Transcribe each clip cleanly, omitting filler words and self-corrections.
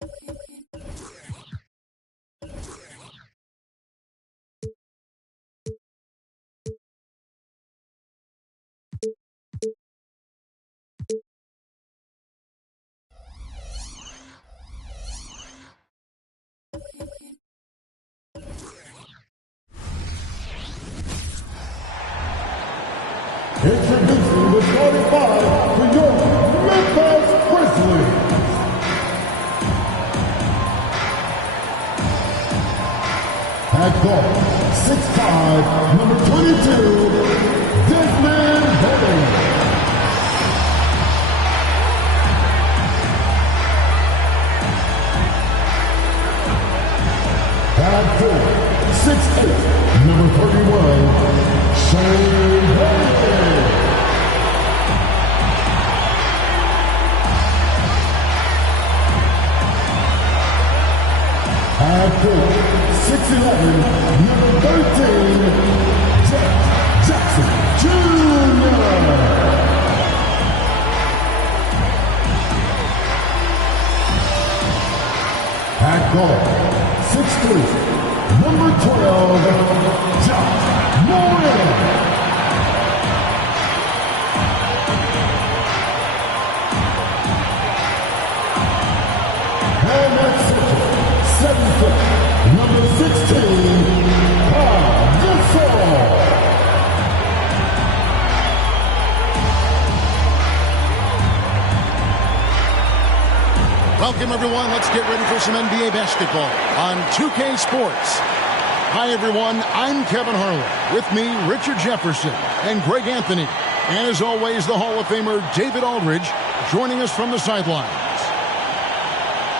Introducing the starting five for your Memphis Grizzlies. At guard, 6'5", number 22, Desmond Bain. At 4, 6'8", number 31, Shane Bailey. At 4, 6'11", number 13, Jeff Jackson Jr. At guard, 6'3", number 12, Josh Morris. And at center, 7 foot, number 16, Paul Gasol. Welcome, everyone. Let's get ready for some NBA basketball on 2K Sports. Hi, everyone. I'm Kevin Harlan. With me, Richard Jefferson and Greg Anthony. And as always, the Hall of Famer David Aldridge joining us from the sidelines.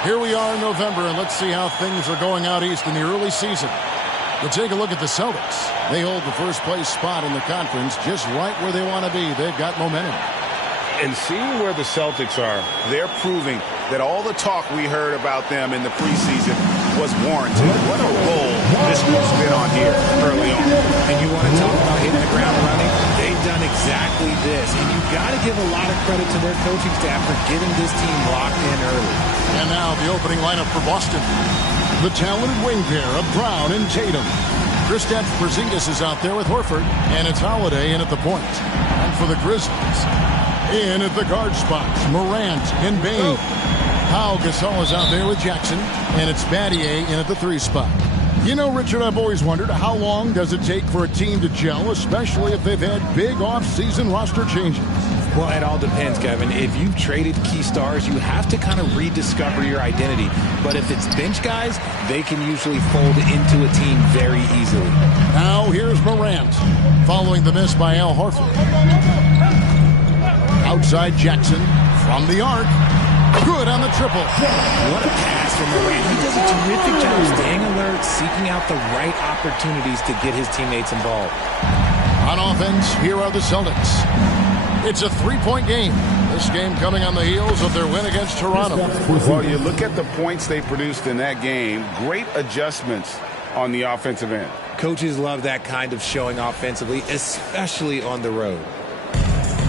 Here we are in November, and let's see how things are going out east in the early season. We'll take a look at the Celtics. They hold the first place spot in the conference just right where they want to be. They've got momentum. And seeing where the Celtics are, they're proving that all the talk we heard about them in the preseason was warranted. What a role this group's been on here early on. And you want to talk about hitting the ground running? They've done exactly this. And you've got to give a lot of credit to their coaching staff for getting this team locked in early. And now the opening lineup for Boston. The talented wing pair of Brown and Tatum. Kristaps Porzingis is out there with Horford, and it's Holiday in at the point. And for the Grizzlies, in at the guard spots, Morant and Bain. Pau Gasol is out there with Jackson, and it's Battier in at the 3 spot. You know, Richard, I've always wondered, how long does it take for a team to gel, especially if they've had big off-season roster changes? Well, it all depends, Kevin. If you've traded key stars, you have to kind of rediscover your identity. But if it's bench guys, they can usually fold into a team very easily. Now here's Morant, following the miss by Al Horford. Outside Jackson, from the arc. Good on the triple. What a pass from Morant. He does a terrific job staying alert, seeking out the right opportunities to get his teammates involved. On offense, here are the Celtics. It's a 3-point game. This game coming on the heels of their win against Toronto. Well, you look at the points they produced in that game. Great adjustments on the offensive end. Coaches love that kind of showing offensively, especially on the road.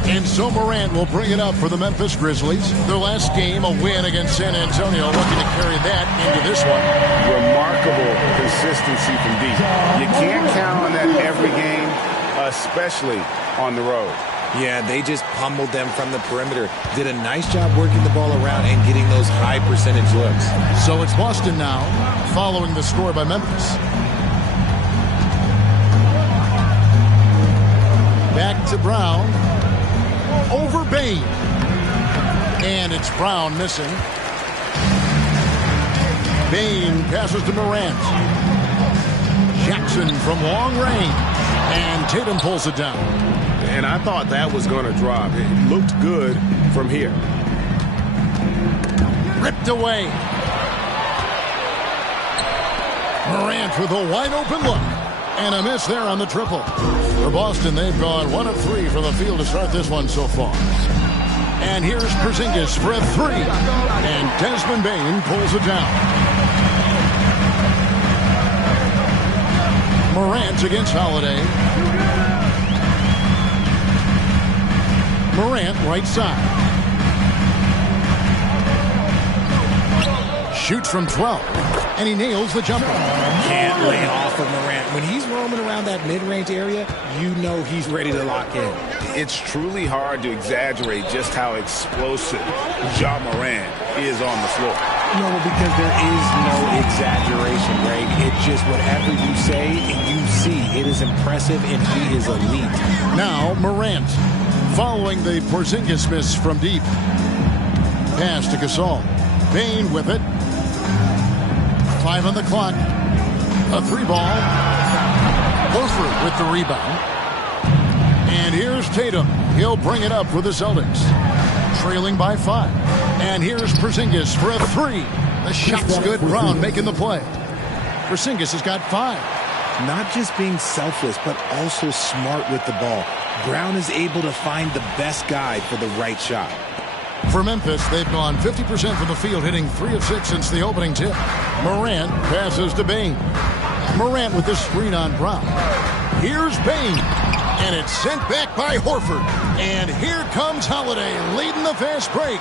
And so Morant will bring it up for the Memphis Grizzlies. Their last game, a win against San Antonio, looking to carry that into this one. Remarkable consistency from deep. You can't count on that every game, especially on the road. Yeah, they just pummeled them from the perimeter. Did a nice job working the ball around and getting those high percentage looks. So it's Boston now, following the score by Memphis. Back to Brown. Over Bain. And it's Brown missing. Bain passes to Morant. Jackson from long range. And Tatum pulls it down. And I thought that was going to drop. It looked good from here. Ripped away. Morant with a wide open look. And a miss there on the triple. For Boston, they've gone 1 of 3 from the field to start this one so far. And here's Porzingis for a 3. And Desmond Bain pulls it down. Morant against Holiday. Morant right side. shoots from 12, and he nails the jumper. Can't lay off of Morant. When he's roaming around that mid-range area, you know he's ready to lock in. It's truly hard to exaggerate just how explosive Ja Morant is on the floor. No, because there is no exaggeration, Greg. It's just whatever you say and you see. It is impressive, and he is elite. Now Morant, following the Porzingis miss from deep. Pass to Gasol. Bane with it. 5 on the clock. A 3-ball. Horford with the rebound. And here's Tatum. He'll bring it up for the Celtics. Trailing by 5. And here's Porzingis for a 3. The shot's good. Brown making the play. Porzingis has got 5. Not just being selfless, but also smart with the ball. Brown is able to find the best guy for the right shot. For Memphis, they've gone 50% from the field, hitting 3 of 6 since the opening tip. Morant passes to Bane. Morant with the screen on Brown. Here's Bane. And it's sent back by Horford. And here comes Holiday leading the fast break.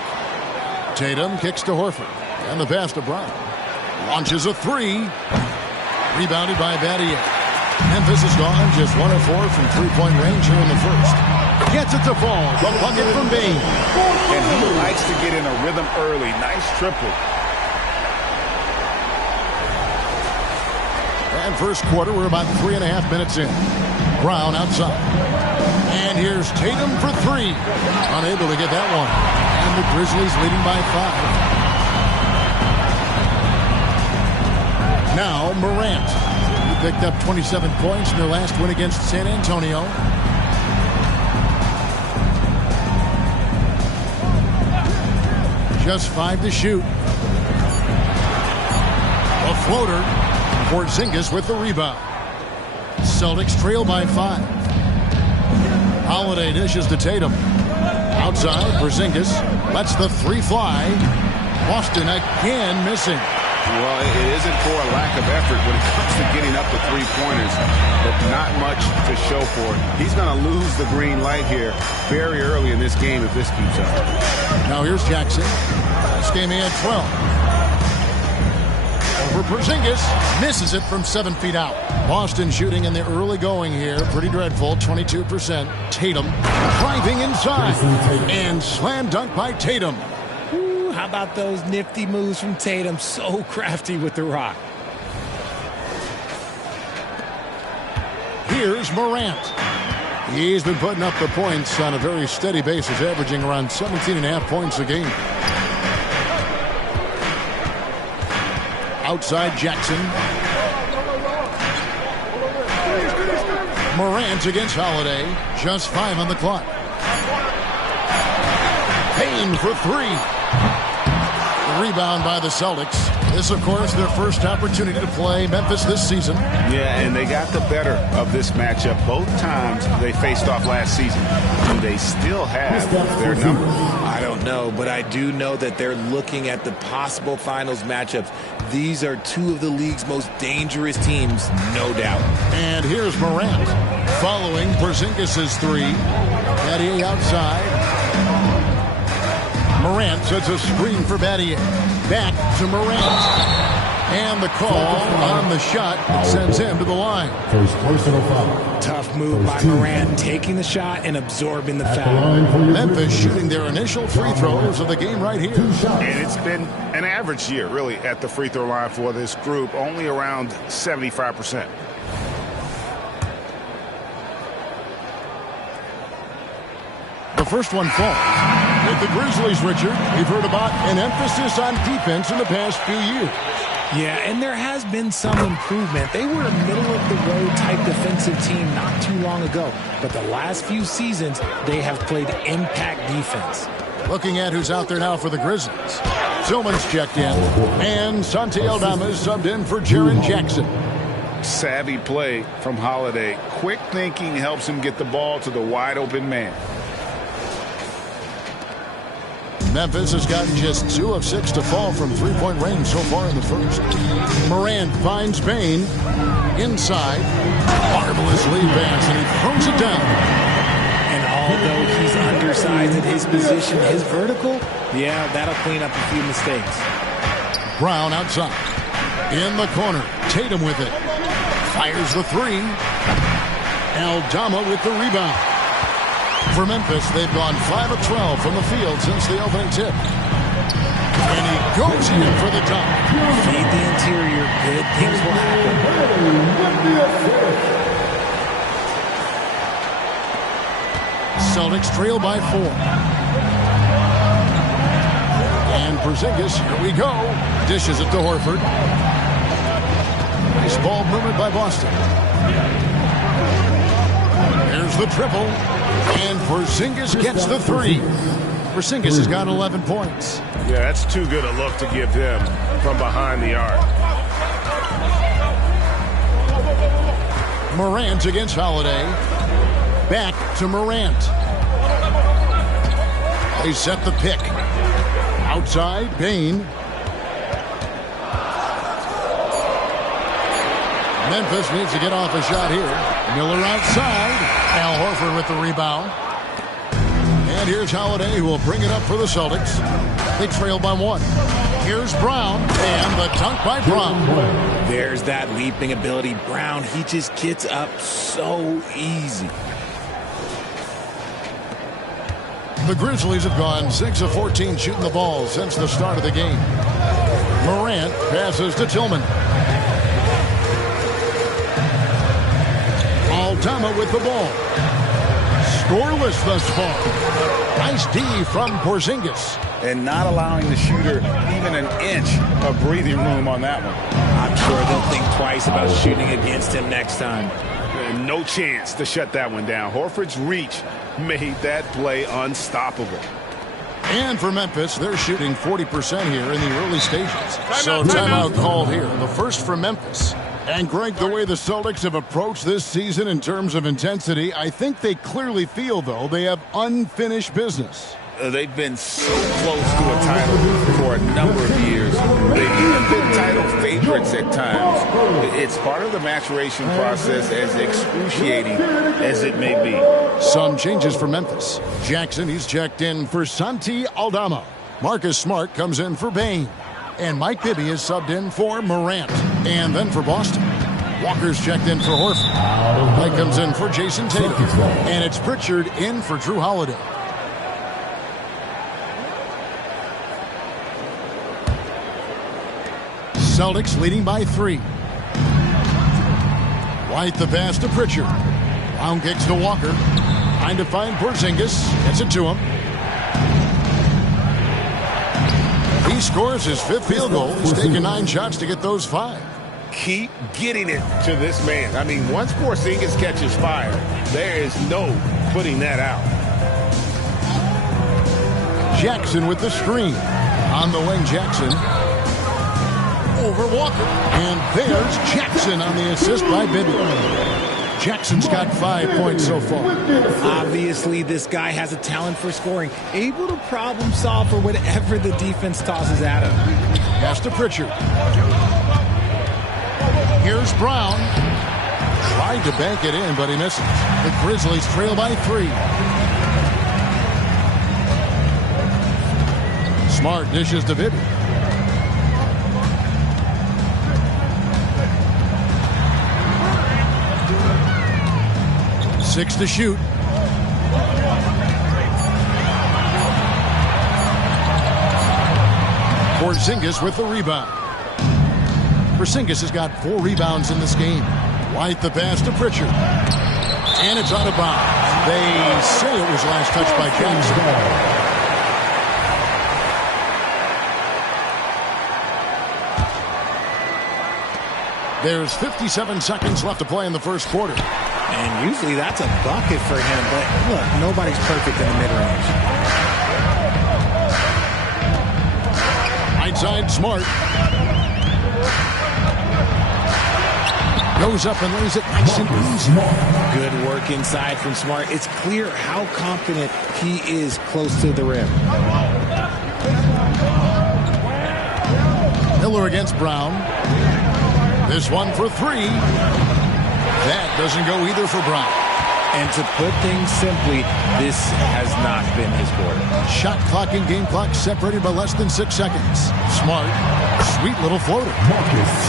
Tatum kicks to Horford. And the pass to Brown. Launches a 3. Rebounded by Battier. Memphis has gone just 1 of 4 from three-point range here in the first. Gets it to fall. The bucket from Bane. And he likes to get in a rhythm early. Nice triple. And first quarter, we're about 3.5 minutes in. Brown outside. And here's Tatum for 3. Unable to get that one. And the Grizzlies leading by 5. Now Morant. He picked up 27 points in their last win against San Antonio. Just 5 to shoot. A floater. Porzingis with the rebound. Celtics trail by 5. Holiday dishes to Tatum. Outside, Porzingis lets the 3 fly. Boston again missing. Well, it isn't for a lack of effort when it comes to getting up to three-pointers, but not much to show for it. He's going to lose the green light here very early in this game if this keeps up. Now here's Jackson. This game he had 12. Over Porzingis. Misses it from 7 feet out. Boston shooting in the early going here. Pretty dreadful, 22%. Tatum driving inside. And slam dunk by Tatum. How about those nifty moves from Tatum? So crafty with the rock. Here's Morant. He's been putting up the points on a very steady basis, averaging around 17.5 points a game. Outside Jackson. Morant against Holiday. Just 5 on the clock. Payne for 3. Rebound by the Celtics. This, of course, their first opportunity to play Memphis this season. Yeah, and they got the better of this matchup both times they faced off last season. Do they still have their number? I don't know, but I do know that they're looking at the possible finals matchups. These are 2 of the league's most dangerous teams, no doubt. And here's Morant following Porzingis' 3. Battier outside. Morant sets a screen for Battier. Back to Morant. And the call on the shot that sends him to the line. First personal foul. Tough move by Morant, taking the shot and absorbing the foul. Memphis shooting their initial free throws of the game right here. And it's been an average year, really, at the free throw line for this group, only around 75%. The first one falls. With the Grizzlies, Richard, you've heard about an emphasis on defense in the past few years. Yeah, and there has been some improvement. They were a middle-of-the-road type defensive team not too long ago. But the last few seasons, they have played impact defense. Looking at who's out there now for the Grizzlies. Tillman's checked in. And Santi Aldama is subbed in for Jaren Jackson. Savvy play from Holiday. Quick thinking helps him get the ball to the wide-open man. Memphis has gotten just 2 of 6 to fall from three-point range so far in the first. Morant finds Bane inside. Marvelous lead pass, and he throws it down. And although he's undersized at his position, his vertical, yeah, that'll clean up a few mistakes. Brown outside. In the corner. Tatum with it. Fires the three. Aldama with the rebound. For Memphis, they've gone 5 of 12 from the field since the opening tip. And he goes in for the dunk. Feed the interior. Good things will happen. Celtics trail by 4. And Porzingis, here we go. Dishes it to Horford. Nice ball movement by Boston. There's the triple. And Porzingis gets the three. Porzingis has got 11 points. Yeah, that's too good a look to give him from behind the arc. Morant against Holiday. Back to Morant. They set the pick. Outside, Bain. Memphis needs to get off a shot here. Miller outside. Al Horford with the rebound. And here's Holiday, who will bring it up for the Celtics. They trail by 1. Here's Brown, and the dunk by Brown. There's that leaping ability. Brown, he just gets up so easy. The Grizzlies have gone 6 of 14 shooting the ball since the start of the game. Morant passes to Tillman. Aldama with the ball. Scoreless thus far. Nice D from Porzingis. And not allowing the shooter even an inch of breathing room on that one. I'm sure they'll think twice about shooting against him next time. No chance to shut that one down. Horford's reach made that play unstoppable. And for Memphis, they're shooting 40% here in the early stages. So timeout called here. The first for Memphis. And Greg, the way the Celtics have approached this season in terms of intensity, I think they clearly feel, though, they have unfinished business. They've been so close to a title for a number of years. They've even been title favorites at times. It's part of the maturation process, as excruciating as it may be. Some changes for Memphis. Jackson, he's checked in for Santi Aldama. Marcus Smart comes in for Bain. And Mike Bibby is subbed in for Morant. And then for Boston, Walker's checked in for Horford. Mike comes in for Jason Tatum. And it's Pritchard in for Drew Holiday. Celtics leading by 3. White the pass to Pritchard. Brown kicks to Walker. Trying to find Porzingis. Gets it to him. He scores his 5th field goal. He's taken 9 shots to get those 5. Keep getting it to this man. I mean, once Porzingis catches fire, there is no putting that out. Jackson with the screen. On the wing, Jackson. Over Walker. And there's Jackson on the assist by Bibby. Jackson's got 5 points so far. Obviously, this guy has a talent for scoring. Able to problem solve for whatever the defense tosses at him. Pass to Pritchard. Here's Brown. Tried to bank it in, but he misses. The Grizzlies trail by 3. Smart dishes to Bibby. Six to shoot. Porzingis with the rebound. Porzingis has got 4 rebounds in this game. White the pass to Pritchard. And it's out of bounds. They say it was last touched by Jackson. There's 57 seconds left to play in the first quarter. And usually that's a bucket for him, but look, nobody's perfect in the mid-range. Right side, Smart. Goes up and lays it nice and easy. Good work inside from Smart. It's clear how confident he is close to the rim. Miller against Brown. This one for 3. That doesn't go either for Brown. And to put things simply, this has not been his quarter. Shot clock and game clock separated by less than 6 seconds. Smart, sweet little floater.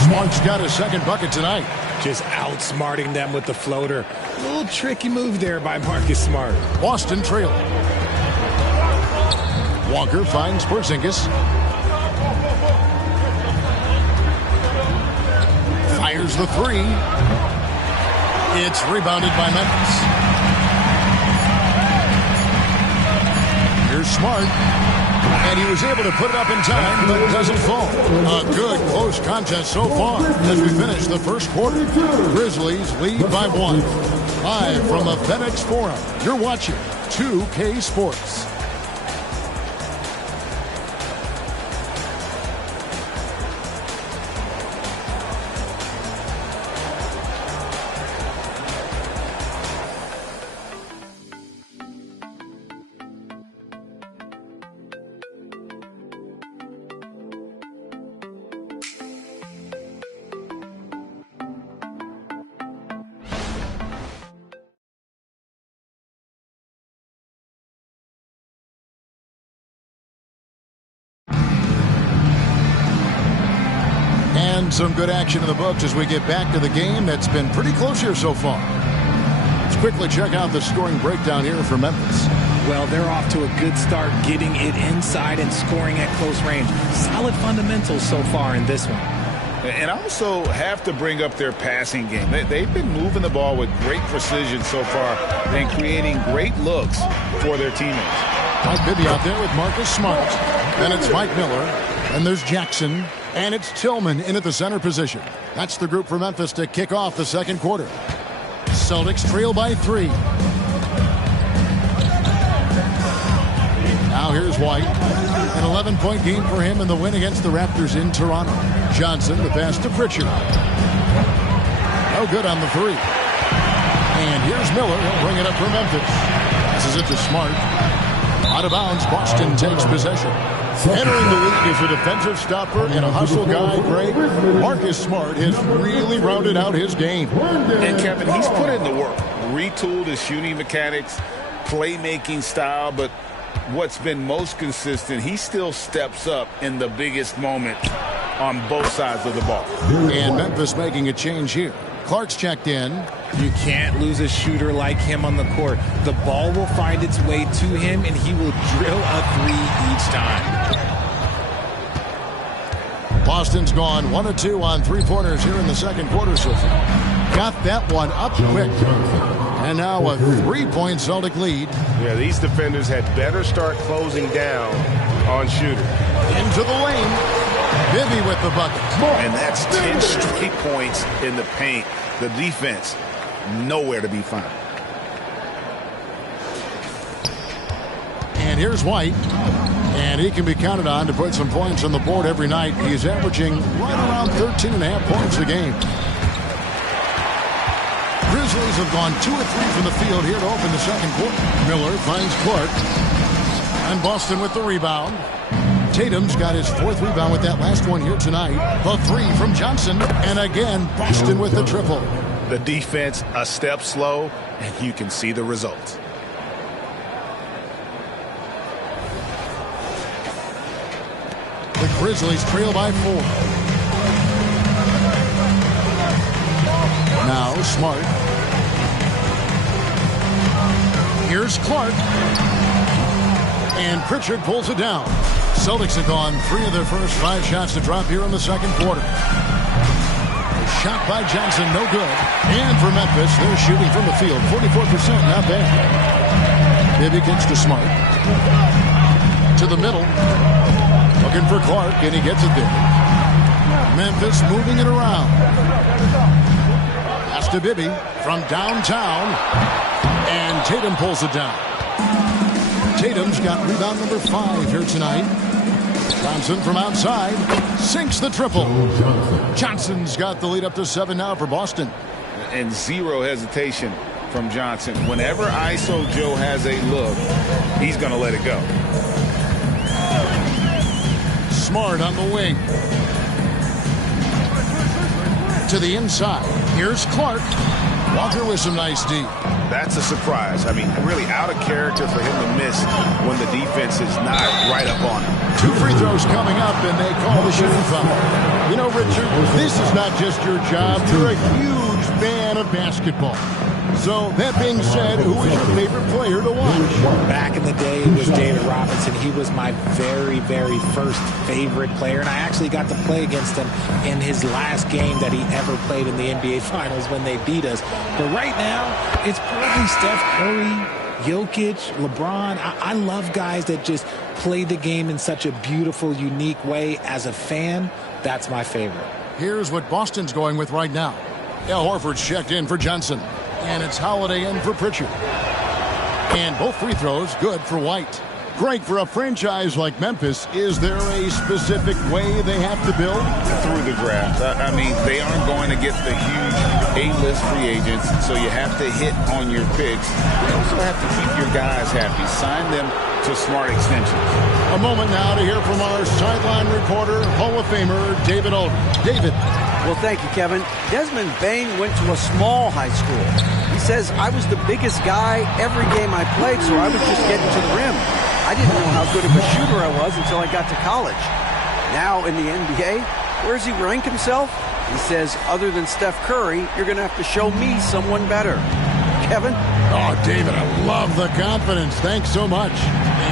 Smart's got his second bucket tonight. Just outsmarting them with the floater. A little tricky move there by Marcus Smart. Boston trailing. Walker finds Porzingis. Fires the three. It's rebounded by Memphis. Here's Smart. And he was able to put it up in time, but it doesn't fall. A good close contest so far as we finish the first quarter. Grizzlies lead by 1. Live from the FedEx Forum, you're watching 2K Sports. And some good action in the books as we get back to the game that's been pretty close here so far. Let's quickly check out the scoring breakdown here for Memphis. Well, they're off to a good start getting it inside and scoring at close range. Solid fundamentals so far in this one. And also have to bring up their passing game. They've been moving the ball with great precision so far and creating great looks for their teammates. Mike Bibby out there with Marcus Smart. Then it's Mike Miller. And there's Jackson. And it's Tillman in at the center position. That's the group for Memphis to kick off the second quarter. Celtics trail by 3. Now here's White. An 11-point game for him in the win against the Raptors in Toronto. Johnson, the pass to Pritchard. No good on the 3. And here's Miller. He'll bring it up for Memphis. Passes it to Smart. Out of bounds, Boston takes possession. Entering the league as a defensive stopper and a hustle guy, Greg, Marcus Smart has really rounded out his game. And Kevin, he's put in the work. Retooled his shooting mechanics, playmaking style, but what's been most consistent, he still steps up in the biggest moment on both sides of the ball. And Memphis making a change here. Clark's checked in. You can't lose a shooter like him on the court. The ball will find its way to him, and he will drill a 3 each time. Boston's gone 1 of 2 on 3-pointers here in the second quarter so far. Got that one up quick. And now a 3-point Celtic lead. Yeah, these defenders had better start closing down on shooter. Into the lane. Bibby with the bucket. And that's 10 straight points in the paint. The defense, nowhere to be found. And here's White. And he can be counted on to put some points on the board every night. He's averaging right around 13.5 points a game. Grizzlies have gone 2 of 3 from the field here to open the second quarter. Miller finds Clark. And Boston with the rebound. Tatum's got his 4th rebound with that last one here tonight. The 3 from Johnson. And again, Boston with the triple. The defense a step slow, and you can see the result. The Grizzlies trail by 4. Now Smart. Here's Clark. And Pritchard pulls it down. Celtics have gone 3 of their first 5 shots to drop here in the second quarter. A shot by Johnson, no good. And for Memphis, they're shooting from the field. 44%, not bad. Bibby gets to Smart. To the middle. Looking for Clark, and he gets it there. Memphis moving it around. Pass to Bibby from downtown. And Tatum pulls it down. Tatum's got rebound number 5 here tonight. Johnson from outside sinks the triple. Johnson's got the lead up to 7 now for Boston. And zero hesitation from Johnson. Whenever ISO Joe has a look, he's going to let it go. Smart on the wing. To the inside. Here's Clark. Walker with some nice D. That's a surprise. I mean, really out of character for him to miss when the defense is not right up on him. 2 free throws coming up, and they call the shooting foul. You know, Richard, this is not just your job. You're a huge fan of basketball. So, that being said, who is your favorite player to watch? Back in the day, it was David Robinson. He was my very, very first favorite player, and I actually got to play against him in his last game that he ever played in the NBA Finals when they beat us. But right now, it's probably Steph Curry, Jokic, LeBron. I love guys that just play the game in such a beautiful, unique way. As a fan, that's my favorite. Here's what Boston's going with right now. Al Horford's checked in for Johnson. And it's Holiday in for Pritchard. And both free throws good for White. Greg, for a franchise like Memphis, is there a specific way they have to build? Through the draft. I mean, they aren't going to get the huge A-list free agents, so you have to hit on your picks. You also have to keep your guys happy. Sign them to smart extensions. A moment now to hear from our sideline reporter, Hall of Famer David Aldridge. David. Well, thank you, Kevin. Desmond Bain went to a small high school. He says, I was the biggest guy every game I played, so I was just getting to the rim. I didn't know how good of a shooter I was until I got to college. Now in the NBA, where does he rank himself? He says, other than Steph Curry, you're going to have to show me someone better. Kevin? Oh, David, I love the confidence. Thanks so much.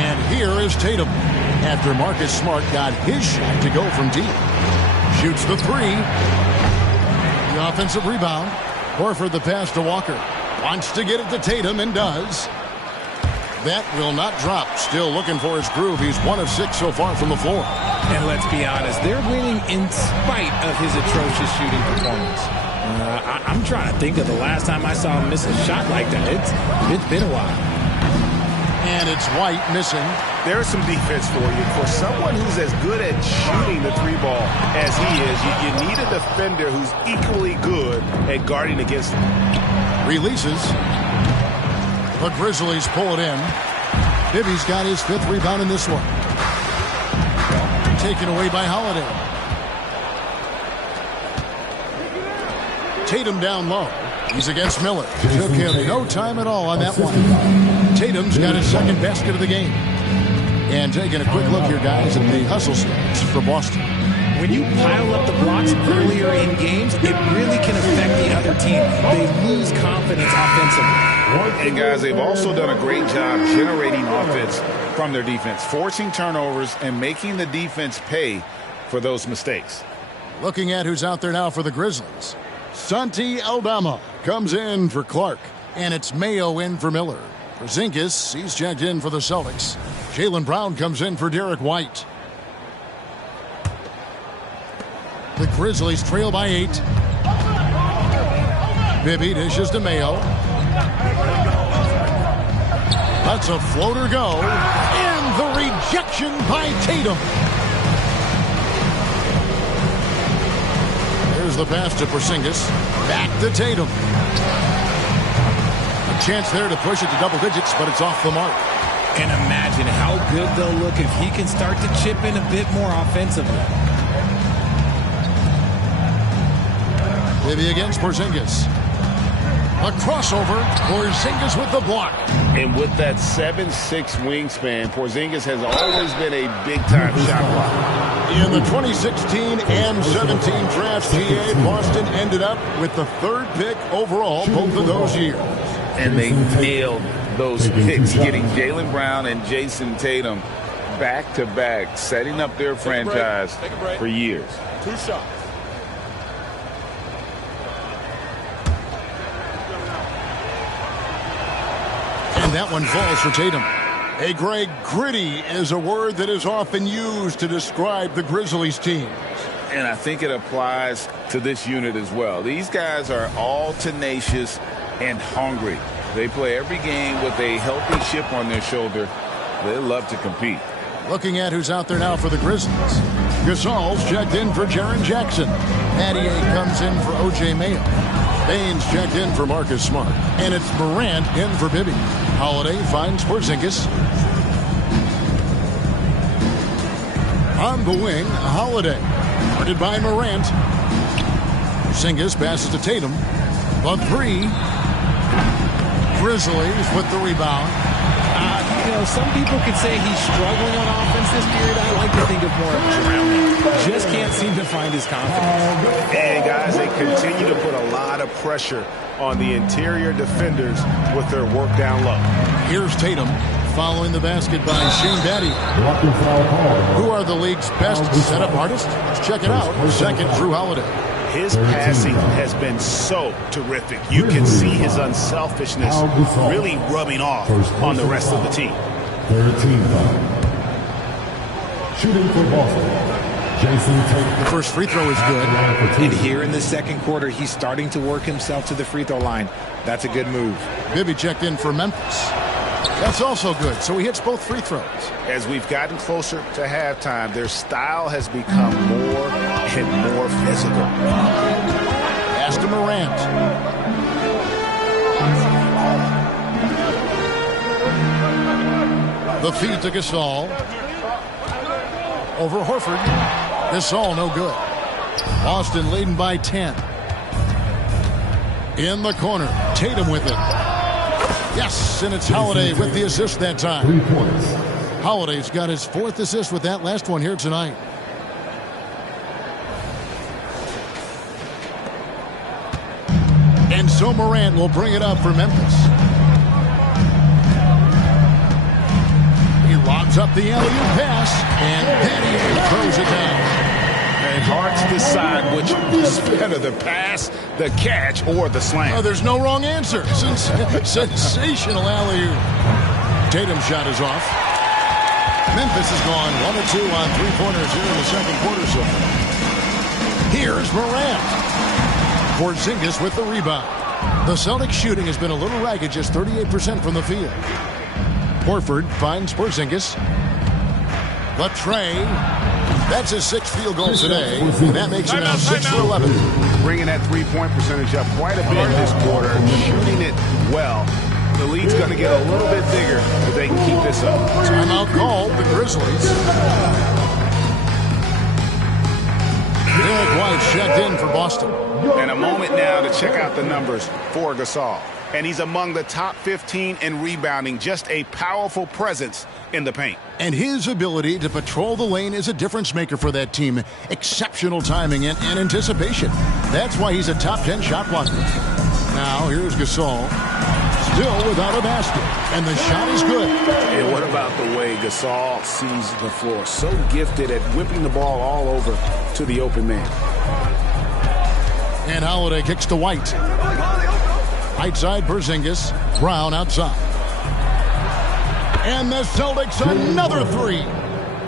And here is Tatum. After Marcus Smart got his shot to go from deep. Shoots the 3. The offensive rebound. Horford the pass to Walker. Wants to get it to Tatum and does. That will not drop. Still looking for his groove. He's 1 of 6 so far from the floor. And let's be honest, they're winning in spite of his atrocious shooting performance. I'm trying to think of the last time I saw him miss a shot like that. It's been a while. And it's White missing. There's some defense for you. For someone who's as good at shooting the 3-ball as he is, you need a defender who's equally good at guarding against him. Releases. The Grizzlies pull it in. Bibby's got his 5th rebound in this one. Taken away by Holiday. Tatum down low. He's against Miller. Took him no time at all on that one. Tatum's got his 2nd basket of the game. And taking a quick look here, guys, at the hustle stats for Boston. When you pile up the blocks earlier in games, it really can affect the other team. They lose confidence offensively. And, guys, they've also done a great job generating offense from their defense, forcing turnovers and making the defense pay for those mistakes. Looking at who's out there now for the Grizzlies. Santi Aldama comes in for Clark. And it's Mayo in for Miller. Porzingis, he's checked in for the Celtics. Jaylen Brown comes in for Derek White. The Grizzlies trail by 8. Bibby dishes to Mayo. That's a floater go. And the rejection by Tatum. There's the pass to Porzingis. Back to Tatum. A chance there to push it to double digits, but it's off the mark. And imagine how good they'll look if he can start to chip in a bit more offensively. Bibby against Porzingis. A crossover. Porzingis with the block. And with that 7'6" wingspan, Porzingis has always been a big-time shot blocker. In the 2016 and 17 drafts, TA, Boston ended up with the 3rd pick overall both of those years. And they nailed those picks, getting Jaylen Brown and Jason Tatum back-to-back, setting up their franchise for years. 2 shots. And that one falls for Tatum. Hey, Greg, gritty is a word that is often used to describe the Grizzlies team. And I think it applies to this unit as well. These guys are all tenacious and hungry. They play every game with a healthy chip on their shoulder. They love to compete. Looking at who's out there now for the Grizzlies. Gasol's checked in for Jaren Jackson. Mattier comes in for O.J. Mayo. Baines checked in for Marcus Smart. And it's Morant in for Bibby. Holiday finds Porzingis. On the wing, Holiday. Guarded by Morant. Porzingis passes to Tatum. The 3. Grizzlies with the rebound. Some people could say he's struggling on offense this period. I like to think of more of drowning. Just can't seem to find his confidence. And, guys, they continue to put a lot of pressure on the interior defenders with their work down low. Here's Tatum following the basket by Shane Battier, who are the league's best setup artists. Let's check it out. Second, Drew Holiday. His passing has been so terrific. You can see his unselfishness really rubbing off on the rest of the team. Third team foul. Shooting for Boston, Jason Tatum. The first free throw is good. And here in the second quarter, he's starting to work himself to the free throw line. That's a good move. Bibby checked in for Memphis. That's also good, so he hits both free throws. As we've gotten closer to halftime, their style has become more and more physical. Pass to Morant. The feed to Gasol. Over Horford. Gasol no good. Boston leading by 10. In the corner. Tatum with it. Yes, and it's Holiday with the assist that time. 3 points. Holiday's got his 4th assist with that last one here tonight. And so Morant will bring it up for Memphis. He lobs up the alley-oop pass, and Battier throws it down. And hard to decide which is better, the pass, the catch, or the slam. Oh, there's no wrong answer. Sensational alley-oop. Tatum's shot is off. Memphis has gone 1 of 2 on 3-pointers here in the second quarter so far. Here's Morant. Porzingis with the rebound. The Celtics shooting has been a little ragged, just 38% from the field. Horford finds Porzingis. Latrey. That's his 6th field goal today. That makes him now 6 for 11. Bringing that three-point percentage up quite a bit this quarter, shooting it well. The lead's going to get a little bit bigger if they can keep this up. Timeout called, the Grizzlies. Derek White checked in for Boston. And a moment now to check out the numbers for Gasol. And he's among the top 15 in rebounding. Just a powerful presence in the paint. And his ability to patrol the lane is a difference maker for that team. Exceptional timing and anticipation. That's why he's a top 10 shot blocker. Now here's Gasol. Still without a basket. And the shot is good. And what about the way Gasol sees the floor? So gifted at whipping the ball all over to the open man. And Holiday kicks to White. Right side, Porzingis. Brown outside. And the Celtics another 3.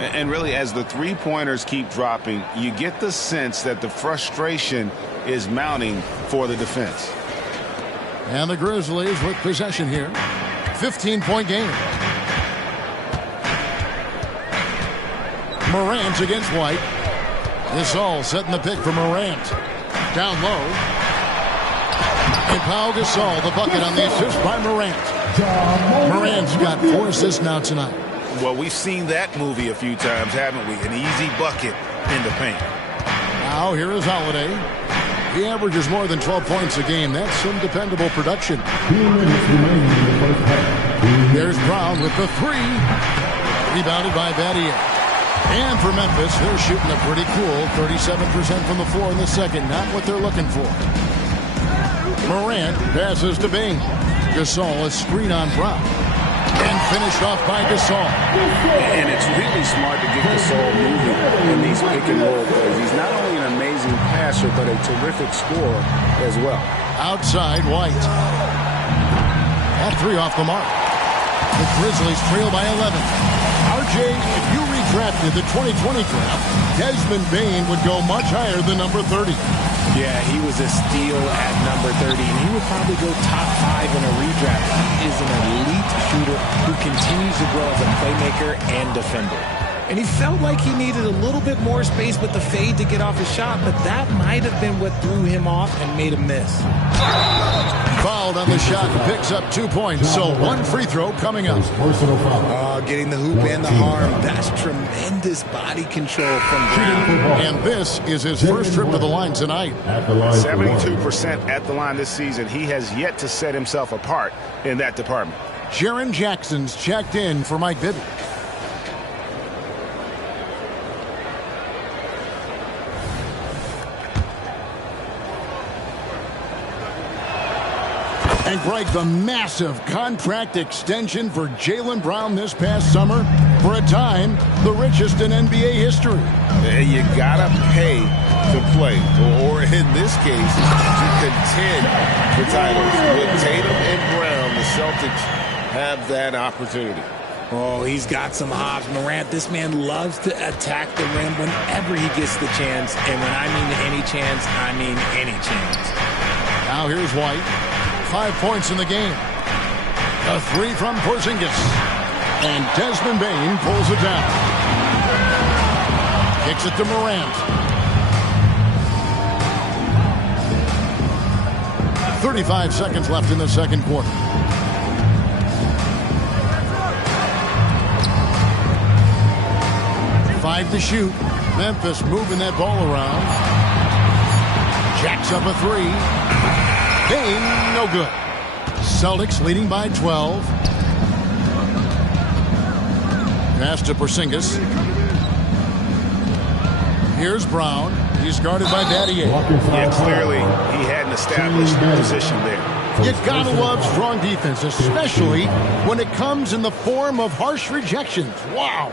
And really, as the three-pointers keep dropping, you get the sense that the frustration is mounting for the defense. And the Grizzlies with possession here. 15-point game. Morant against White. Gasol setting the pick for Morant. Down low. And Pau Gasol, the bucket on the assist by Morant. Morant's got 4 assists now tonight. Well, we've seen that movie a few times, haven't we? An easy bucket in the paint. Now here is Holiday. He averages more than 12 points a game. That's some dependable production. 2 minutes remaining in the first half. There's Brown with the 3. Rebounded by Battier. And for Memphis, they're shooting a pretty cool 37% from the floor in the second. Not what they're looking for. Morant passes to Bing. Gasol, a screen on Brown. And finished off by Gasol. And it's really smart to get Gasol moving in these pick-and-roll plays. He's not only an amazing passer, but a terrific scorer as well. Outside, White. That 3 off the mark. The Grizzlies trail by 11. RJ, if you redrafted the 2020 draft, Desmond Bane would go much higher than number 30. Yeah, he was a steal at number 30, and he would probably go top 5 in a redraft. He is an elite shooter who continues to grow as a playmaker and defender. And he felt like he needed a little bit more space with the fade to get off his shot, but that might have been what threw him off and made him miss. Fouled on the shot, picks up 2 points, so one free throw coming up. Getting the hoop and the harm. That's tremendous body control from Brown. And this is his first trip to the line tonight. 72% at the line this season. He has yet to set himself apart in that department. Jaren Jackson's checked in for Mike Bibby. And Greg, the massive contract extension for Jaylen Brown this past summer, for a time, the richest in NBA history. You gotta pay to play, or in this case, to contend for titles. With Tatum and Brown, the Celtics have that opportunity. Oh, he's got some hops. Morant, this man loves to attack the rim whenever he gets the chance. And when I mean any chance, I mean any chance. Now here's White. 5 points in the game. A three from Porzingis. And Desmond Bane pulls it down. Kicks it to Morant. 35 seconds left in the second quarter. Five to shoot. Memphis moving that ball around. Jacks up a three. Bane, no good. Celtics leading by 12. Pass to Porzingis. Here's Brown. He's guarded by Battier. Yeah, clearly he had an established position there. You gotta love strong defense, especially when it comes in the form of harsh rejections. Wow.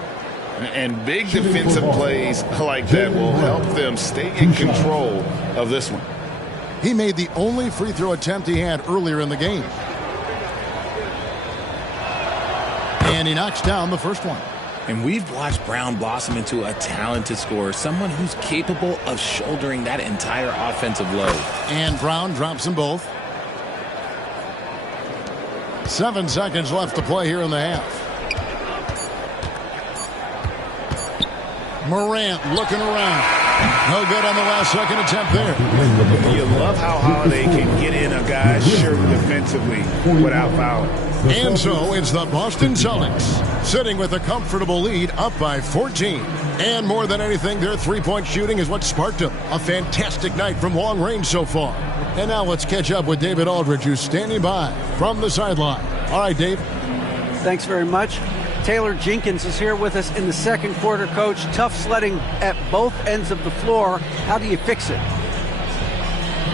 And big defensive plays like that will help them stay in control of this one. He made the only free throw attempt he had earlier in the game. And he knocks down the first one. And we've watched Brown blossom into a talented scorer, someone who's capable of shouldering that entire offensive load. And Brown drops them both. 7 seconds left to play here in the half. Morant looking around. No good on the last second attempt there. You love how Holiday can get in a guy's shirt defensively without fouling. And so it's the Boston Celtics sitting with a comfortable lead up by 14. And more than anything, their three-point shooting is what sparked them. A fantastic night from long range so far. And now let's catch up with David Aldridge, who's standing by from the sideline. All right, Dave. Thanks very much. Taylor Jenkins is here with us in the second quarter, Coach. Tough sledding at both ends of the floor. How do you fix it?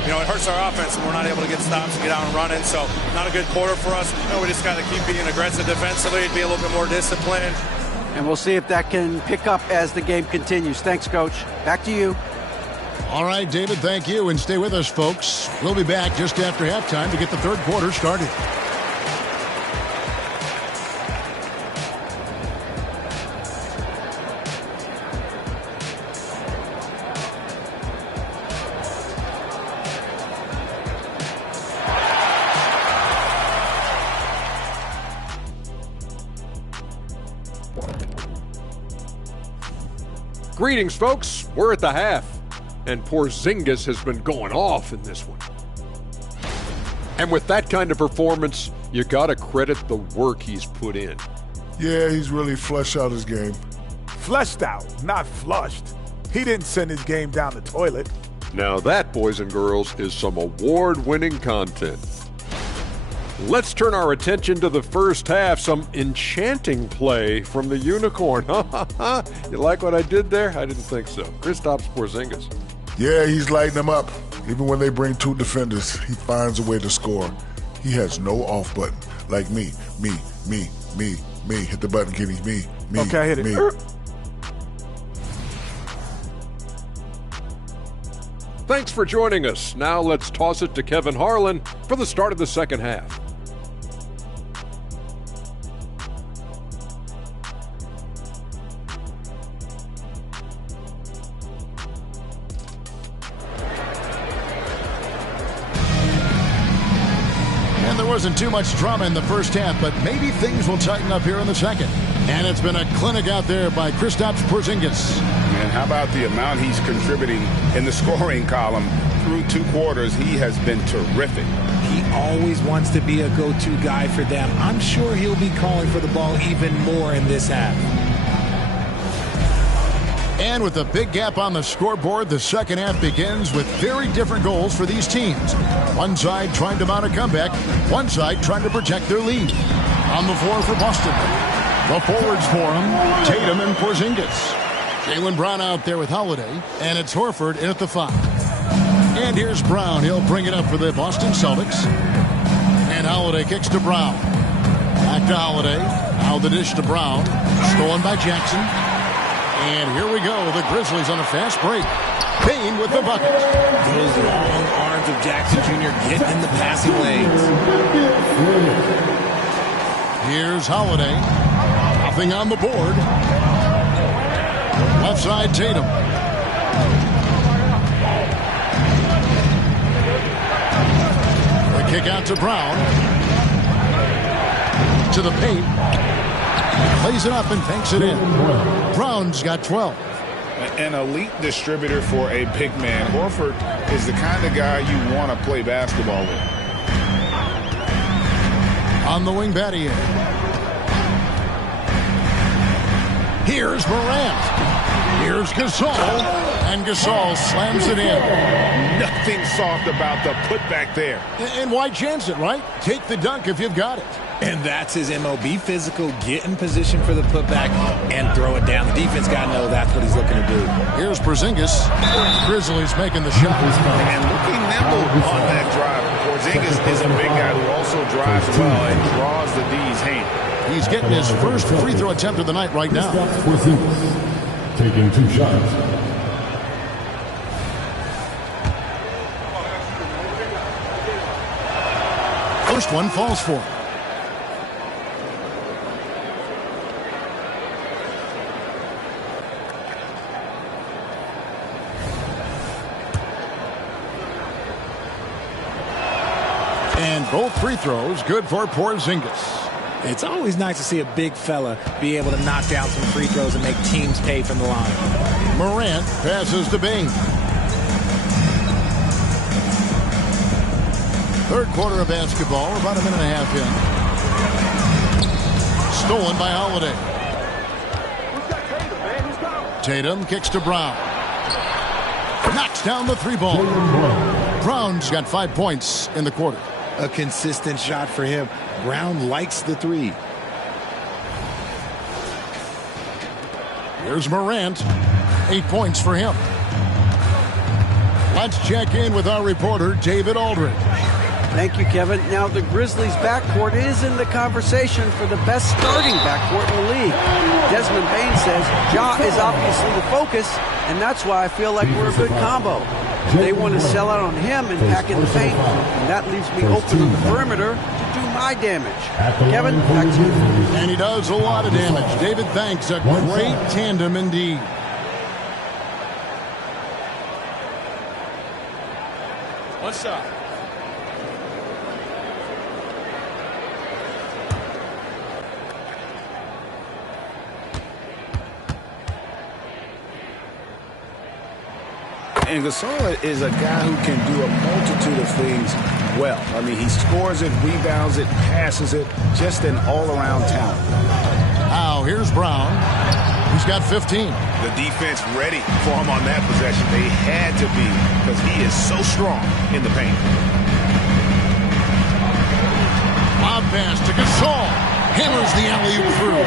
You know, it hurts our offense when we're not able to get stops and get out and running. So not a good quarter for us. You know, we just got to keep being aggressive defensively and be a little bit more disciplined. And we'll see if that can pick up as the game continues. Thanks, Coach. Back to you. All right, David, thank you. And stay with us, folks. We'll be back just after halftime to get the third quarter started. Greetings, folks. We're at the half, and Porzingis has been going off in this one. And with that kind of performance, you got to credit the work he's put in. Yeah, he's really fleshed out his game. Fleshed out, not flushed. He didn't send his game down the toilet. Now that, boys and girls, is some award-winning content. Let's turn our attention to the first half. Some enchanting play from the Unicorn. You like what I did there? I didn't think so. Kristaps Porzingis. Yeah, he's lighting them up. Even when they bring two defenders, he finds a way to score. He has no off button. Like me. Hit the button, Kenny. Me. Okay, hit it. Me. Thanks for joining us. Now let's toss it to Kevin Harlan for the start of the second half. And there wasn't too much drama in the first half, but maybe things will tighten up here in the second. And it's been a clinic out there by Kristaps Porzingis. And how about the amount he's contributing in the scoring column through 2 quarters? He has been terrific. He always wants to be a go-to guy for them. I'm sure he'll be calling for the ball even more in this half. And with a big gap on the scoreboard, the second half begins with very different goals for these teams. One side trying to mount a comeback, one side trying to protect their lead. On the floor for Boston, the forwards for him, Tatum and Porzingis. Jaylen Brown out there with Holiday, and it's Horford in at the 5. And here's Brown. He'll bring it up for the Boston Celtics. And Holiday kicks to Brown. Back to Holiday. Now the dish to Brown. Stolen by Jackson. And here we go. The Grizzlies on a fast break. Payne with the bucket. Those long arms of Jackson Jr. getting in the passing lanes. Here's Holiday. Nothing on the board. Left side, Tatum. The kick out to Brown. To the paint. Plays it up and banks it in. Brown's got 12. An elite distributor for a big man. Horford is the kind of guy you want to play basketball with. On the wing, Battier. Here's Morant. Here's Gasol. And Gasol slams it in. Nothing soft about the putback there. And why chance it, right? Take the dunk if you've got it. And that's his MO. Be physical, get in position for the putback, and throw it down. The defense got to know that's what he's looking to do. Here's Porzingis. Grizzlies making the shot. And looking nimble on that drive. Porzingis is a big guy who also drives well and draws the D's hand. He's getting his first free throw attempt of the night right now. Porzingis taking 2 shots. First one falls for him. And both free throws good for Porzingis. It's always nice to see a big fella be able to knock down some free throws and make teams pay from the line. Morant passes to Bane. Third quarter of basketball, about a minute and a half in. Stolen by Holiday. Tatum kicks to Brown. Knocks down the 3-ball. Brown's got 5 points in the quarter. A consistent shot for him. Brown likes the 3. Here's Morant. 8 points for him. Let's check in with our reporter, David Aldridge. Thank you, Kevin. Now, the Grizzlies' backcourt is in the conversation for the best starting backcourt in the league. Desmond Bane says Ja is obviously the focus, and that's why I feel like we're a good combo. They want to sell out on him and pack in the paint, and that leaves me open on the perimeter to do my damage. Kevin, back to you. And he does a lot of damage. David, thanks. A great tandem indeed. What's up? And Gasol is a guy who can do a multitude of things well. I mean, he scores it, rebounds it, passes it, just an all-around talent. Now, here's Brown. He's got 15. The defense ready for him on that possession. They had to be because he is so strong in the paint. Lob pass to Gasol. Hammers the alley-oop through.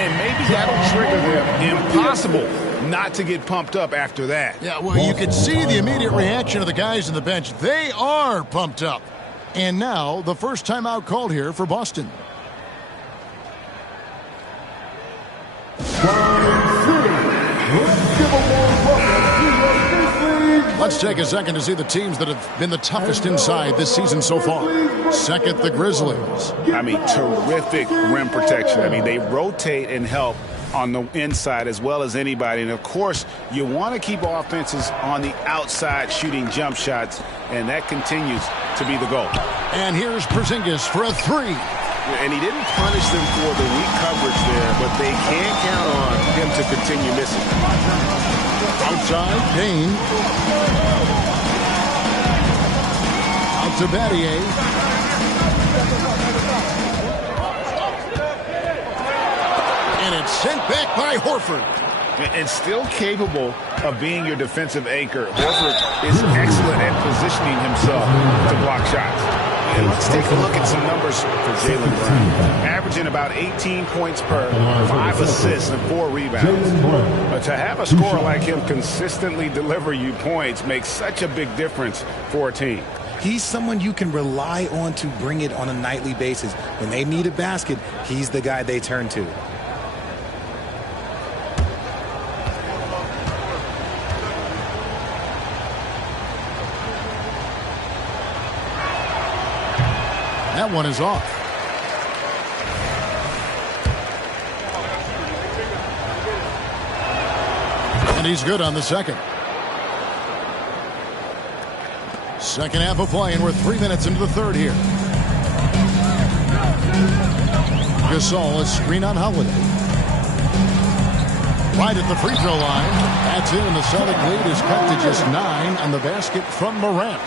And maybe that'll trigger them. Impossible not to get pumped up after that. Yeah, well, you can see the immediate reaction of the guys on the bench. They are pumped up. And now, the first timeout called here for Boston. Let's take a second to see the teams that have been the toughest inside this season so far. Second, the Grizzlies. I mean, terrific rim protection. I mean, they rotate and help on the inside as well as anybody. And, of course, you want to keep offenses on the outside shooting jump shots, and that continues to be the goal. And here's Porzingis for a 3. And he didn't punish them for the weak coverage there, but they can't count on him to continue missing. Outside, Payne. Out to Battier. And it's sent back by Horford. And still capable of being your defensive anchor. Horford is excellent at positioning himself to block shots. And let's take a look at some numbers for Jaylen Brown. Averaging about 18 points per, 5 assists, and 4 rebounds. But to have a scorer like him consistently deliver you points makes such a big difference for a team. He's someone you can rely on to bring it on a nightly basis. When they need a basket, he's the guy they turn to. That one is off. And he's good on the second. Second half of play, and we're 3 minutes into the third here. Gasol, a screen on Holiday. Right at the free throw line. That's in, and the Celtic lead is cut to just 9 on the basket from Morant.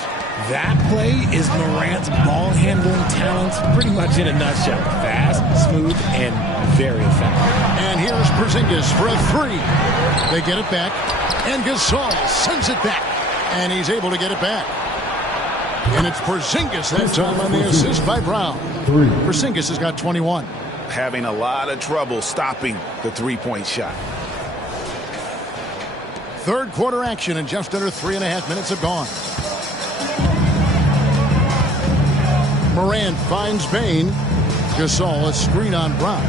That play is Morant's ball handling talents pretty much in a nutshell. Fast, smooth, and very effective. And here's Porzingis for a 3. They get it back, and Gasol sends it back, and he's able to get it back. And it's Porzingis that time on the assist by Brown. Porzingis has got 21. Having a lot of trouble stopping the three-point shot. Third quarter action, and just under 3.5 minutes have gone. Morant finds Bane. Gasol, a screen on Brown.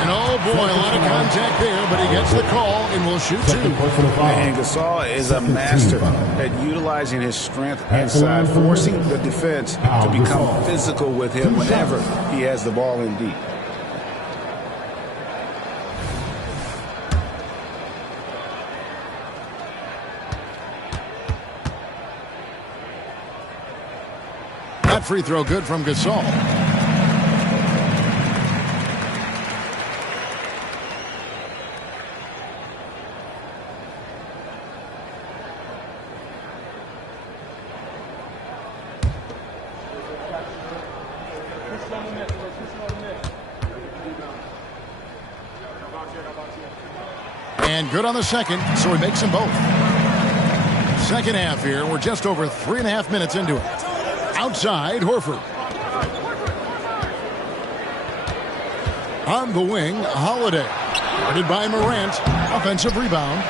And oh boy, a lot of contact there, but he gets the call and will shoot 2. And Gasol is a master at utilizing his strength inside, forcing the defense to become physical with him whenever he has the ball in deep. That free throw good from Gasol. And good on the second, so he makes them both. Second half here, we're just over 3.5 minutes into it. Outside, Horford. On the wing, Holiday. Guarded by Morant. Offensive rebound.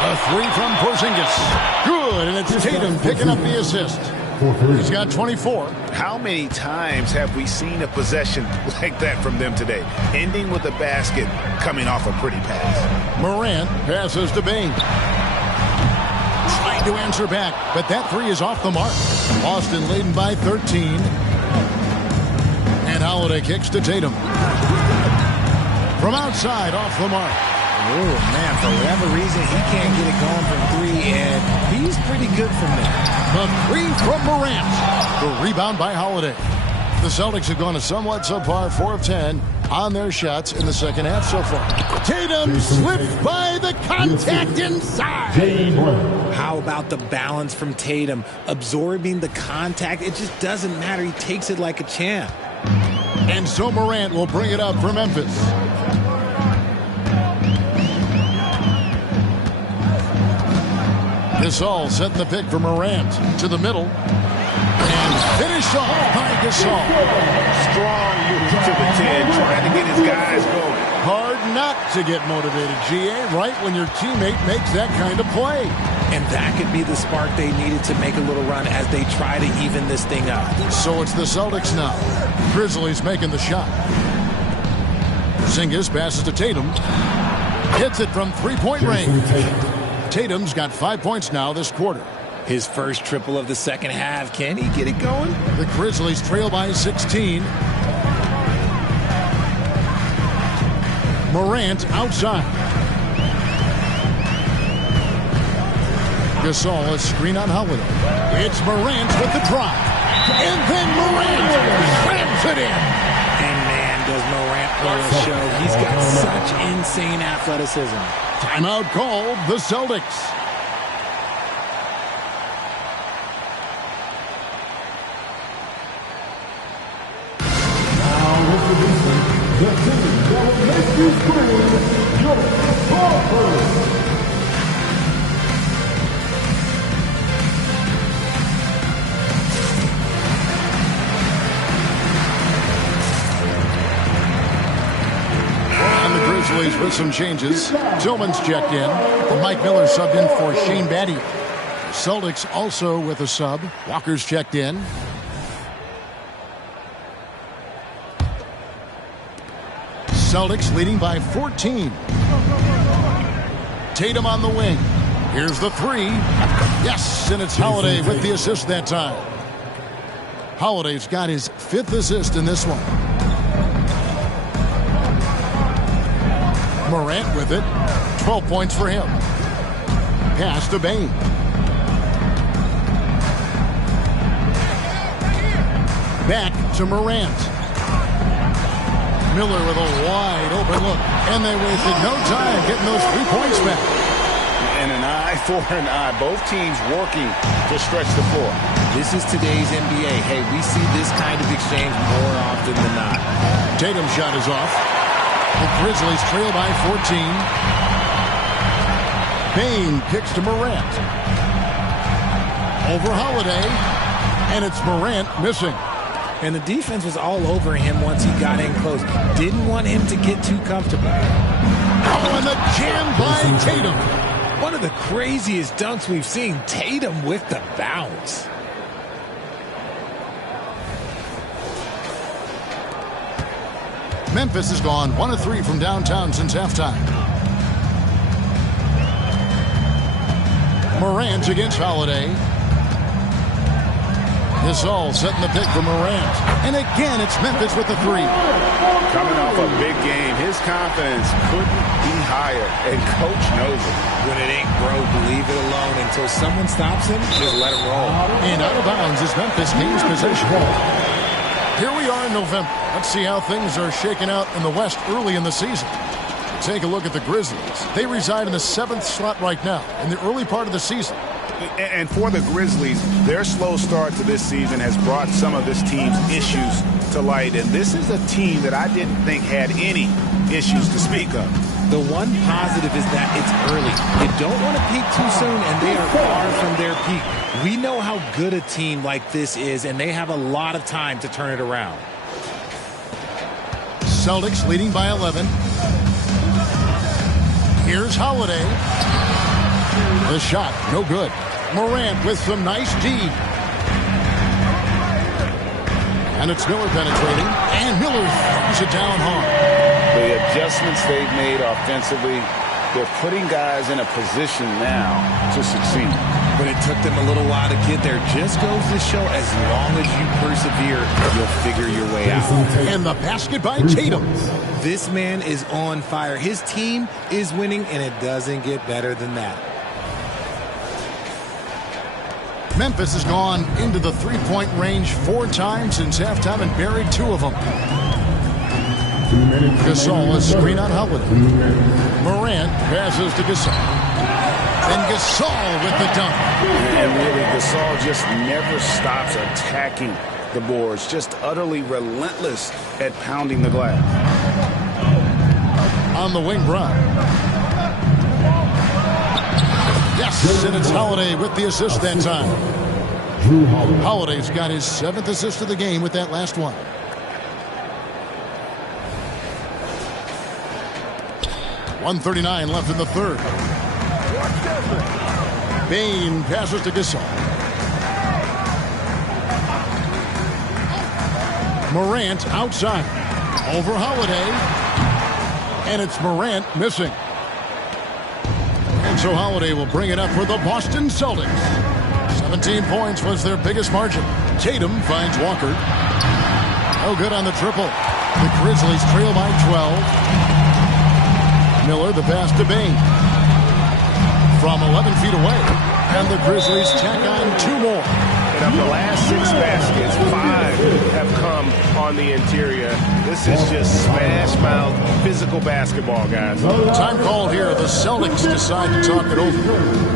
A 3 from Porzingis. Good, and it's Tatum picking up the assist. He's got 24. How many times have we seen a possession like that from them today? Ending with a basket, coming off a pretty pass. Morant passes to Bane. Trying to answer back, but that 3 is off the mark. Boston leading by 13. And Holiday kicks to Tatum. From outside, off the mark. Oh, man, for whatever reason, he can't get it going from 3, and he's pretty good from there. The 3 from Morant. The rebound by Holiday. The Celtics have gone a somewhat subpar 4 of 10 on their shots in the second half so far. Tatum slipped by the contact inside. How about the balance from Tatum? Absorbing the contact, it just doesn't matter. He takes it like a champ. And so Morant will bring it up for Memphis. Gasol setting the pick for Morant to the middle. And finished off by Gasol. Strong move to the 10, trying to get his guys going. Hard not to get motivated, GA, right when your teammate makes that kind of play. And that could be the spark they needed to make a little run as they try to even this thing up. So it's the Celtics now. Grizzlies making the shot. Porzingis passes to Tatum. Hits it from three-point range. Tatum's got 5 points now this quarter. His first triple of the second half. Can he get it going? The Grizzlies trail by 16. Morant outside. Gasol, a screen on Holiday. It's Morant with the drive. And then Morant slams it in. And man, does Morant pull a show. He's got such insane athleticism. Timeout called the Celtics. The team that will make you scream, your Sparkers. And the Grizzlies with some changes. Tillman's checked in. Mike Miller subbed in for Shane Battier. Celtics also with a sub. Walker's checked in. Celtics leading by 14. Tatum on the wing. Here's the three. Yes, and it's Holiday with the assist that time. Holiday's got his 5th assist in this one. Morant with it. 12 points for him. Pass to Bane. Back to Morant. Miller with a wide open look. And they wasted no time getting those 3 points back. And an eye for an eye. Both teams working to stretch the floor. This is today's NBA. Hey, we see this kind of exchange more often than not. Tatum's shot is off. The Grizzlies trail by 14. Bane kicks to Morant. Over Holiday. And it's Morant missing. And the defense was all over him once he got in close. Didn't want him to get too comfortable. Oh, and the jam by Tatum. One of the craziest dunks we've seen. Tatum with the bounce. Memphis has gone 1 of 3 from downtown since halftime. Morant against Holiday. Gasol setting the pick for Morant. And again, it's Memphis with the 3. Coming off a big game, his confidence couldn't be higher, and coach knows it. When it ain't broke, leave it alone until someone stops him. Just let him roll. And out of bounds as Memphis gains possession. Here we are in November. Let's see how things are shaking out in the West early in the season. Take a look at the Grizzlies. They reside in the 7th slot right now in the early part of the season. And for the Grizzlies, their slow start to this season has brought some of this team's issues to light. And this is a team that I didn't think had any issues to speak of. The one positive is that it's early. You don't want to peak too soon, and they are far from their peak. We know how good a team like this is, and they have a lot of time to turn it around. Celtics leading by 11. Here's Holiday. The shot, no good. Morant with some nice D. And it's Miller penetrating. And Miller throws it down hard. The adjustments they've made offensively, they're putting guys in a position now to succeed. But it took them a little while to get there. Just goes to show as long as you persevere, you'll figure your way out. And the basket by Tatum. This man is on fire. His team is winning, and it doesn't get better than that. Memphis has gone into the 3-point range 4 times since halftime and buried 2 of them. Gasol is screen on Holiday. Morant passes to Gasol. And Gasol with the dunk. And really, Gasol just never stops attacking the boards. Just utterly relentless at pounding the glass. On the wing, Brown. Yes, and it's Holiday with the assist that time. Holiday's got his 7th assist of the game with that last one. .139 left in the 3rd. Bane passes to Gasol. Morant outside. Over Holiday. And it's Morant missing. And so Holiday will bring it up for the Boston Celtics. 17 points was their biggest margin. Tatum finds Walker. No good on the triple. The Grizzlies trail by 12. Miller, the pass to Bane. From 11 feet away. And the Grizzlies tack on 2 more. And of the last 6 baskets, 5 have come on the interior. This is just smash mouth, physical basketball, guys. Time called here. The Celtics decide to talk it over.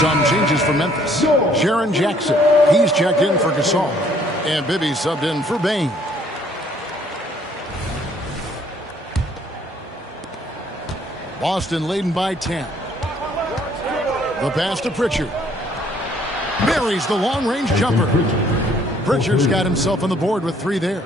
Some changes for Memphis. Jaren Jackson, he's checked in for Gasol. And Bibby subbed in for Bain. Boston leading by 10. The pass to Pritchard. Buries the long-range jumper. Pritchard's got himself on the board with 3 there.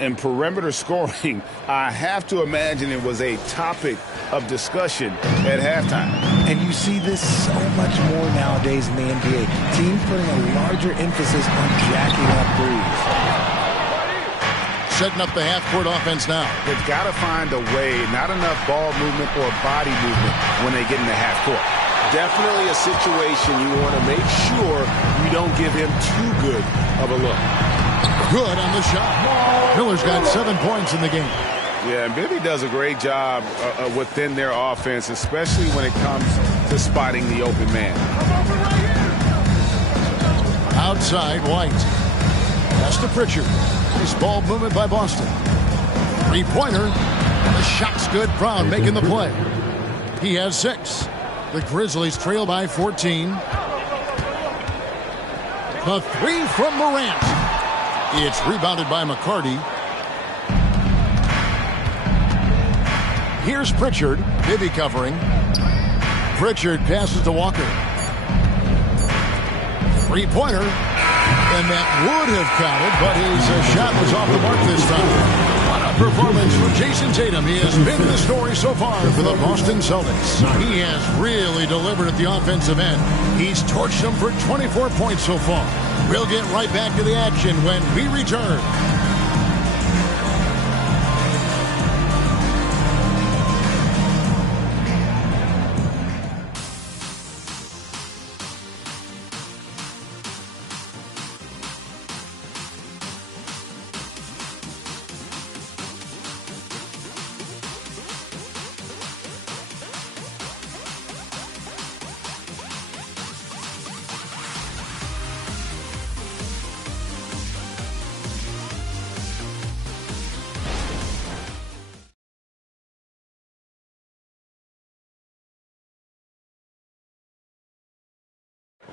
And perimeter scoring, I have to imagine it was a topic of discussion at halftime. And you see this so much more nowadays in the NBA. Teams putting a larger emphasis on jacking up threes. Setting up the half-court offense now. They've got to find a way, not enough ball movement or body movement when they get in the half-court. Definitely a situation you want to make sure you don't give him too good of a look. Good on the shot. Miller's got 7 points in the game. Yeah, and Bibby does a great job within their offense, especially when it comes to spotting the open man. Outside, White. Pass to Pritchard. Nice ball movement by Boston. 3-pointer. The shot's good. Brown making the play. He has 6. The Grizzlies trail by 14. The 3 from Morant. It's rebounded by McCarty. Here's Pritchard. Bibby covering. Pritchard passes to Walker. 3-pointer. And that would have counted, but his shot was off the mark this time. What a performance from Jason Tatum. He has been the story so far for the Boston Celtics. He has really delivered at the offensive end. He's torched them for 24 points so far. We'll get right back to the action when we return.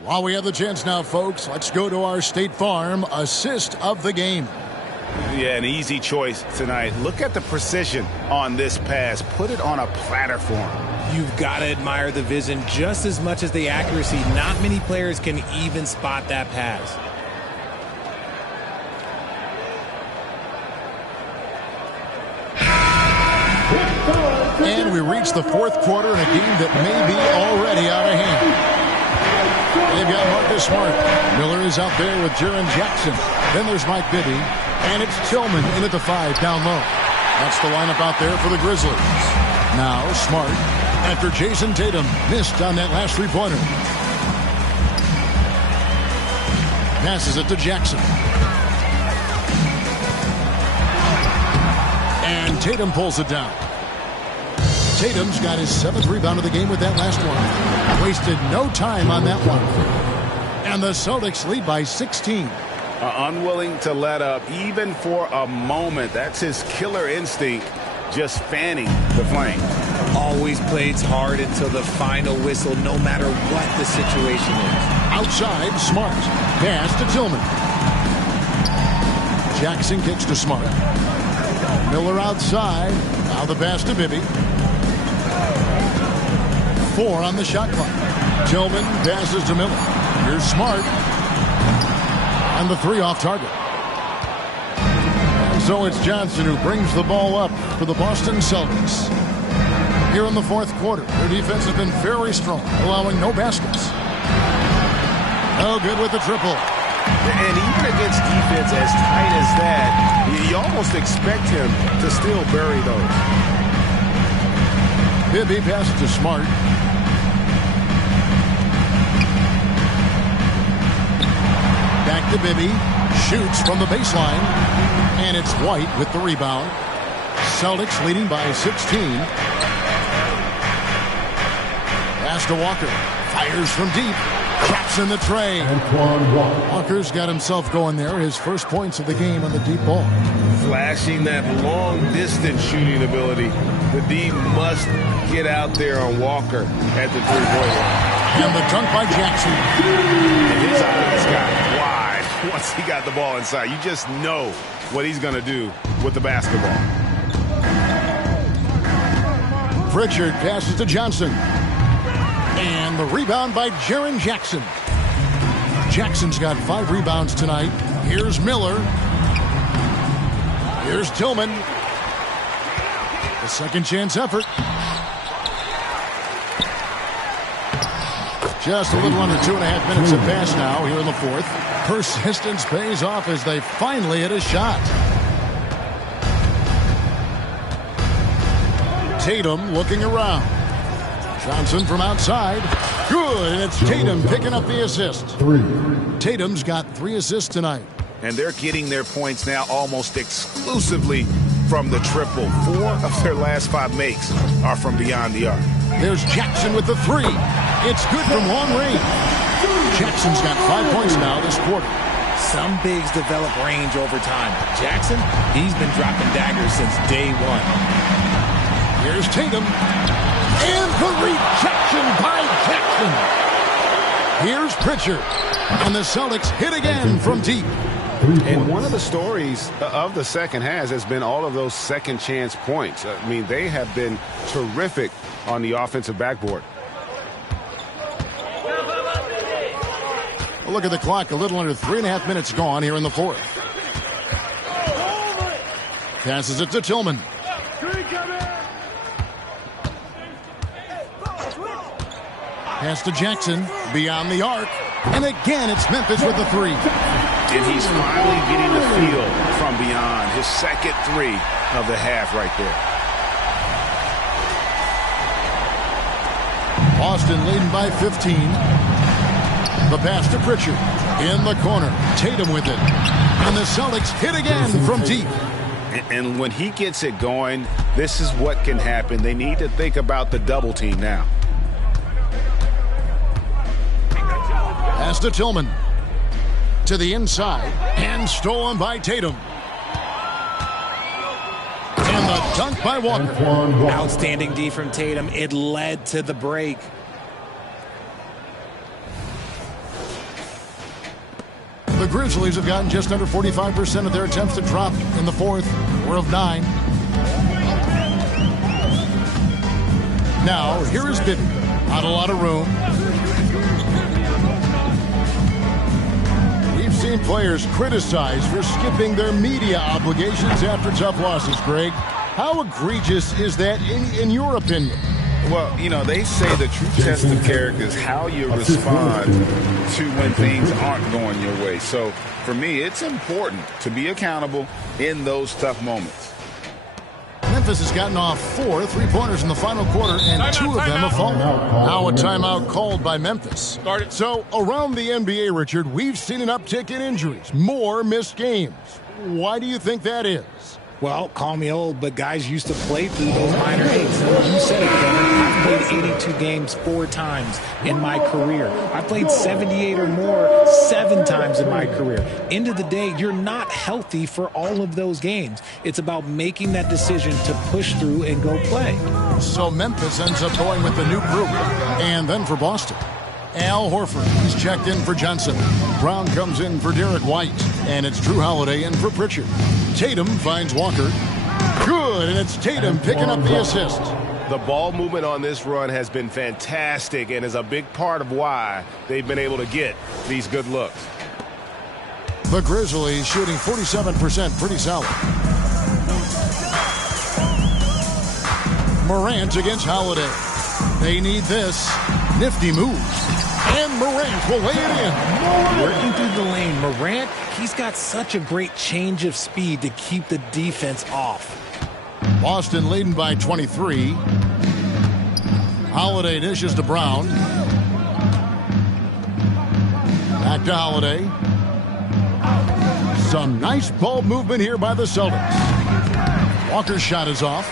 While we have the chance now, folks, let's go to our State Farm assist of the game. Yeah, an easy choice tonight. Look at the precision on this pass. Put it on a platter for him. You've got to admire the vision just as much as the accuracy. Not many players can even spot that pass. And we reach the 4th quarter in a game that may be already out of hand. They've got Marcus Smart. Miller is out there with Jaren Jackson. Then there's Mike Bibby. And it's Tillman in at the 5 down low. That's the lineup out there for the Grizzlies. Now Smart after Jason Tatum missed on that last 3-pointer. Passes it to Jackson. And Tatum pulls it down. Tatum's got his 7th rebound of the game with that last one. Wasted no time on that one. And the Celtics lead by 16. Unwilling to let up even for a moment. That's his killer instinct, just fanning the flame. Always plays hard until the final whistle, no matter what the situation is. Outside, Smart. Pass to Tillman. Jackson kicks to Smart. Miller outside. Now the pass to Bibby. 4 on the shot clock. Tillman passes to Miller. Here's Smart. And the 3 off target. And so it's Johnson who brings the ball up for the Boston Celtics. Here in the 4th quarter, their defense has been very strong, allowing no baskets. Oh, good with the triple. And even against defense as tight as that, you almost expect him to still bury those. Bibby passes to Smart. Back to Bibby. Shoots from the baseline. And it's White with the rebound. Celtics leading by 16. Pass to Walker. Fires from deep. Traps in the tray. Walker's got himself going there. His first points of the game on the deep ball. Flashing that long-distance shooting ability. The D must get out there on Walker at the three-point line. And the dunk by Jackson. And his eyes got wide once he got the ball inside. You just know what he's going to do with the basketball. Pritchard passes to Johnson. And the rebound by Jaren Jackson. Jackson's got 5 rebounds tonight. Here's Miller. Here's Tillman. The second chance effort. Just a little under 2.5 minutes have passed now here in the 4th. Persistence pays off as they finally hit a shot. Tatum looking around. Johnson from outside. Good, and it's Tatum picking up the assist. 3. Tatum's got 3 assists tonight. And they're getting their points now almost exclusively from the triple. 4 of their last 5 makes are from beyond the arc. There's Jackson with the 3. It's good from long range. Jackson's got 5 points now this quarter. Some bigs develop range over time. Jackson, he's been dropping daggers since day 1. Here's Tatum. And the rejection by Jackson. Here's Pritchard. And the Celtics hit again from deep. And one of the stories of the second half has been all of those second chance points. I mean, they have been terrific on the offensive backboard. Well, look at the clock. A little under 3.5 minutes gone here in the 4th. Passes it to Tillman. Pass to Jackson, beyond the arc. And again, it's Memphis with the 3. And he's finally getting the feel from beyond. His second 3 of the half right there. Boston leading by 15. The pass to Pritchard. In the corner. Tatum with it. And the Celtics hit again from deep. And when he gets it going, this is what can happen. They need to think about the double team now. Pass to Tillman. To the inside. And stolen by Tatum. And the dunk by Walker. Outstanding D from Tatum. It led to the break. The Grizzlies have gotten just under 45% of their attempts to drop in the 4th. We're of 9. Now, here is Bibby. Not a lot of room. We've seen players criticized for skipping their media obligations after tough losses, Greg. How egregious is that in your opinion? Well, you know, they say the true test of character is how you respond to when things aren't going your way. So, for me, it's important to be accountable in those tough moments. Memphis has gotten off 4 3-pointers in the final quarter, and 2 of them have fallen. Now a timeout called by Memphis. So, around the NBA, Richard, we've seen an uptick in injuries, more missed games. Why do you think that is? Well, call me old, but guys used to play through those minor aches. You said it, Kevin. I've played 82 games 4 times in my career. I played 78 or more 7 times in my career. End of the day, you're not healthy for all of those games. It's about making that decision to push through and go play. So Memphis ends up going with the new group. And then for Boston, Al Horford. He's checked in for Johnson. Brown comes in for Derek White. And it's Drew Holiday in for Pritchard. Tatum finds Walker. Good, and it's Tatum picking up the assist. The ball movement on this run has been fantastic and is a big part of why they've been able to get these good looks. The Grizzlies shooting 47%, pretty solid. Morant against Holiday. They need this. Nifty move. And Morant will lay it in. Working through the lane, Morant, he's got such a great change of speed to keep the defense off. Boston leading by 23. Holiday dishes to Brown. Back to Holiday. Some nice ball movement here by the Celtics. Walker's shot is off.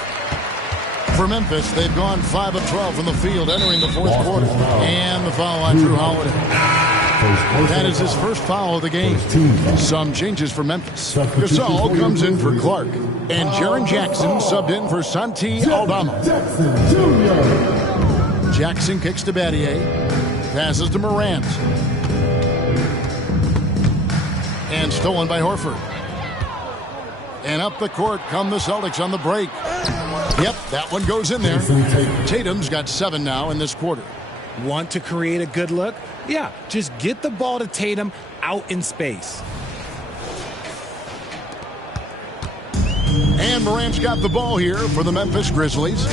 For Memphis, they've gone 5 of 12 from the field entering the fourth quarter. And the foul on Drew Holiday. That is his first foul of the game. Some changes for Memphis. Gasol comes in for Clark. And Jaren Jackson subbed in for Santi Aldama. Jackson kicks to Battier. Passes to Morant. And stolen by Horford. And up the court come the Celtics on the break. Yep, that one goes in there. Tatum's got 7 now in this quarter. Want to create a good look? Yeah, just get the ball to Tatum out in space. And Morant's got the ball here for the Memphis Grizzlies.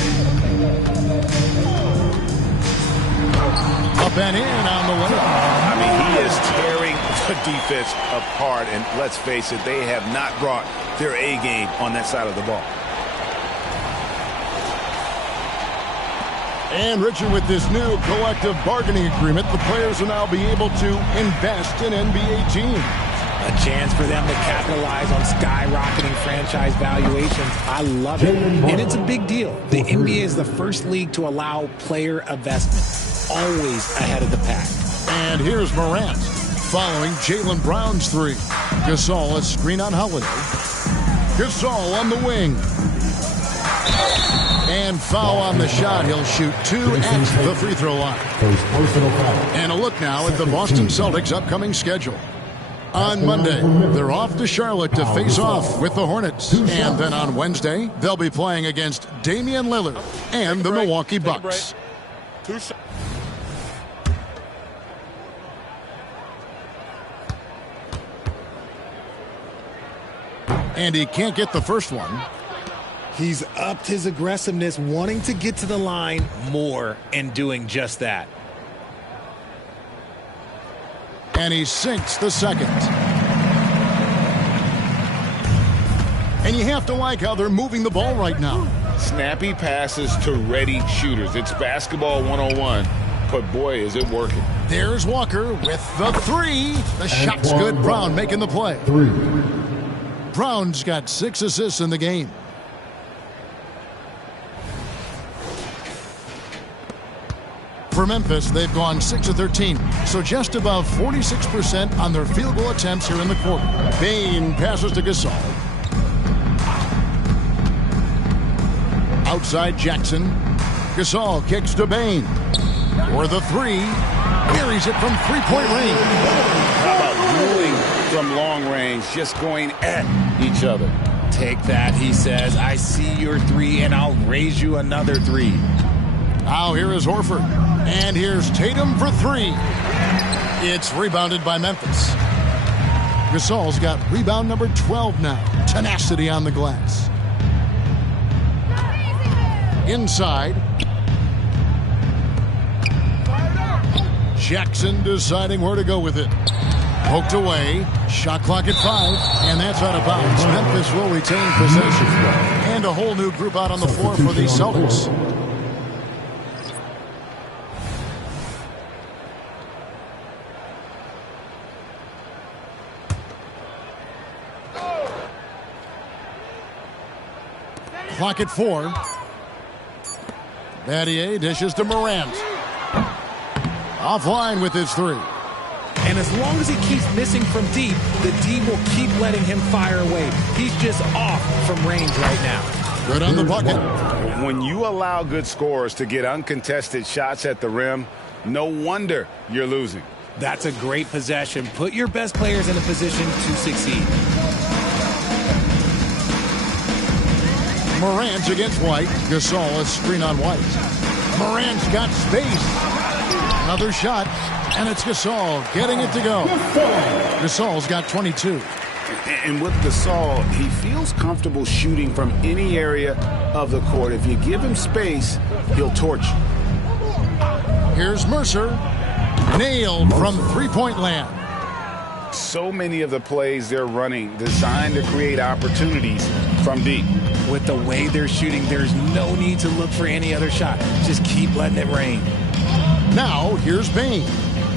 Up and in on the way. I mean, he is tearing the defense apart. And let's face it, they have not brought their A game on that side of the ball. And Richard, with this new collective bargaining agreement, the players will now be able to invest in NBA teams. A chance for them to capitalize on skyrocketing franchise valuations. I love it. And it's a big deal. The NBA is the first league to allow player investment. Always ahead of the pack. And here's Morant following Jaylen Brown's 3. Gasol a screen on Holiday. Gasol on the wing. And foul on the shot. He'll shoot 2 at the free throw line. And a look now at the Boston Celtics' upcoming schedule. On Monday, they're off to Charlotte to face off with the Hornets. And then on Wednesday, they'll be playing against Damian Lillard and the Milwaukee Bucks. And he can't get the first one. He's upped his aggressiveness, wanting to get to the line more and doing just that. And he sinks the second. And you have to like how they're moving the ball right now. Snappy passes to ready shooters. It's basketball 101, but boy, is it working. There's Walker with the 3. The shot's good. Brown making the play. Brown's got 6 assists in the game. For Memphis, they've gone 6 of 13, so just above 46% on their field goal attempts here in the quarter. Bane passes to Gasol. Outside Jackson. Gasol kicks to Bane. For the 3. Buries it from three-point range. How about dueling from long range, just going at each other? Take that, he says. I see your 3, and I'll raise you another 3. Now here is Horford. And here's Tatum for 3. It's rebounded by Memphis. Gasol's got rebound number 12 now. Tenacity on the glass. Inside. Jackson deciding where to go with it. Poked away. Shot clock at 5. And that's out of bounds. Memphis will retain possession. And a whole new group out on the floor for the Celtics. Clock at 4. Battier dishes to Morant. Offline with his 3. And as long as he keeps missing from deep, the D will keep letting him fire away. He's just off from range right now. Good on the bucket. When you allow good scorers to get uncontested shots at the rim, no wonder you're losing. That's a great possession. Put your best players in a position to succeed. Morant against White. Gasol a screen on White. Morant's got space. Another shot, and it's Gasol getting it to go. Gasol's got 22. And with Gasol, he feels comfortable shooting from any area of the court. If you give him space, he'll torch you. Here's Mercer. Nailed from three-point land. So many of the plays they're running designed to create opportunities from deep. With the way they're shooting, there's no need to look for any other shot. Just keep letting it rain. Now, here's Bane.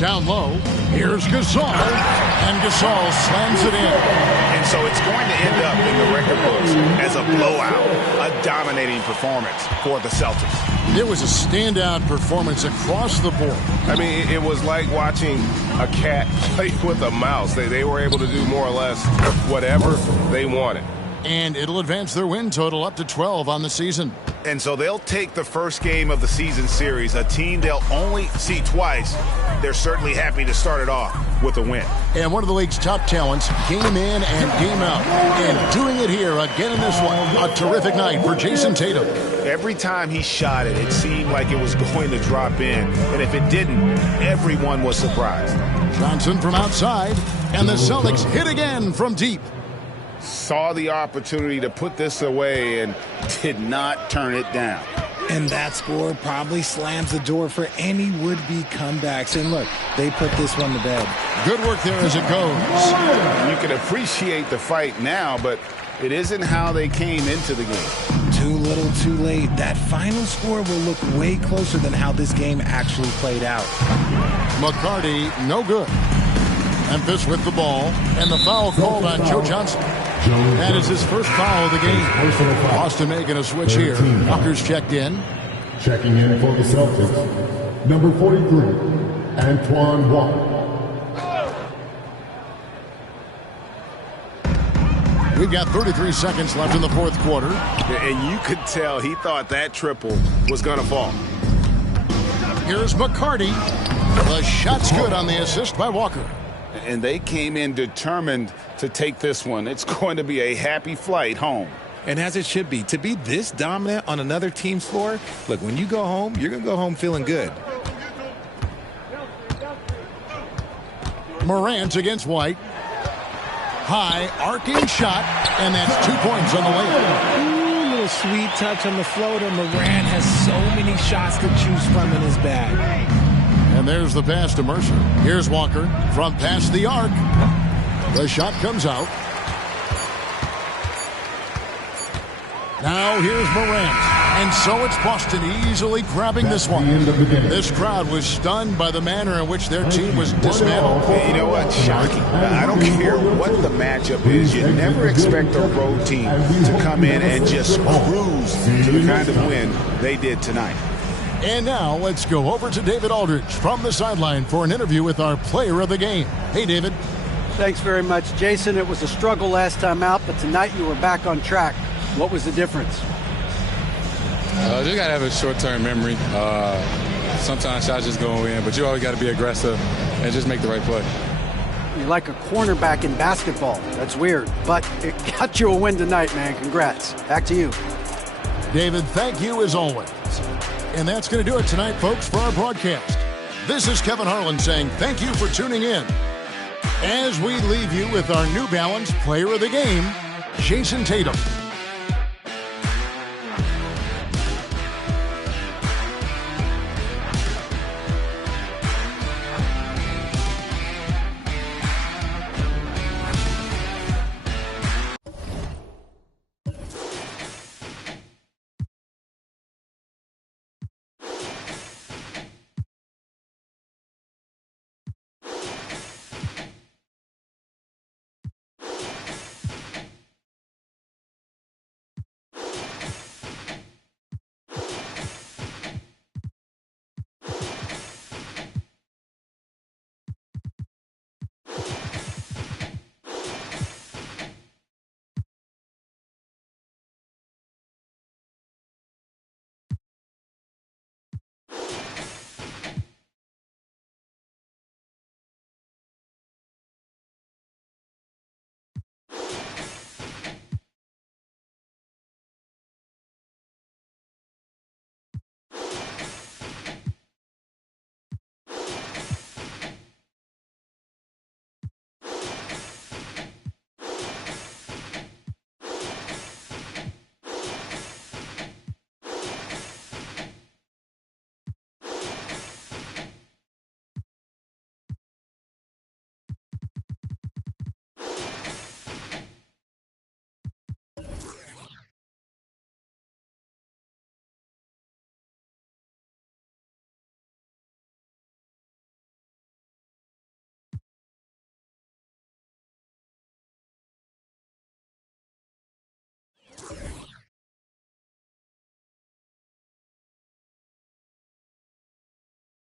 Down low, here's Gasol. And Gasol slams it in. And so it's going to end up in the record books as a blowout, a dominating performance for the Celtics. It was a standout performance across the board. I mean, it was like watching a cat play with a mouse. They were able to do more or less whatever they wanted. And it'll advance their win total up to 12 on the season. And so they'll take the first game of the season series, a team they'll only see twice. They're certainly happy to start it off with a win. And one of the league's top talents, game in and game out. And doing it here again in this one. A terrific night for Jason Tatum. Every time he shot it, it seemed like it was going to drop in. And if it didn't, everyone was surprised. Johnson from outside. And the Celtics hit again from deep. Saw the opportunity to put this away and did not turn it down. And that score probably slams the door for any would-be comebacks. And look, they put this one to bed. Good work there as it goes. You can appreciate the fight now, but it isn't how they came into the game. Too little, too late. That final score will look way closer than how this game actually played out. McCarty, no good. Memphis with the ball, and the foul called on Joe Johnson. That is his first foul of the game. Boston making a switch here. Walker's checked in. Checking in for the Celtics, number 43, Antoine Walker. We've got 33 seconds left in the fourth quarter. And you could tell he thought that triple was going to fall. Here's McCarty. The shot's good on the assist by Walker. And they came in determined to take this one. It's going to be a happy flight home. And as it should be. To be this dominant on another team's floor, look, when you go home, you're going to go home feeling good. Morant against White. High, arcing shot, and that's 2 points on the way. Ooh, little sweet touch on the floater. Morant has so many shots to choose from in his bag. And there's the pass to Mercer. Here's Walker from past the arc. The shot comes out. Now here's Morant. And so it's Boston easily grabbing this one. This crowd was stunned by the manner in which their team was dismantled. You know what? Shocking. I don't care what the matchup is. You never expect a road team to come in and just cruise to the kind of win they did tonight. And now let's go over to David Aldridge from the sideline for an interview with our player of the game. Hey, David. Thanks very much, Jason. It was a struggle last time out, but tonight you were back on track. What was the difference? You got to have a short-term memory. Sometimes shots just go in, but you always got to be aggressive and just make the right play. You're like a cornerback in basketball. That's weird, but it got you a win tonight, man. Congrats. Back to you. David, thank you as always. And that's going to do it tonight, folks, for our broadcast. This is Kevin Harlan saying thank you for tuning in. As we leave you with our New Balance Player of the Game, Jason Tatum.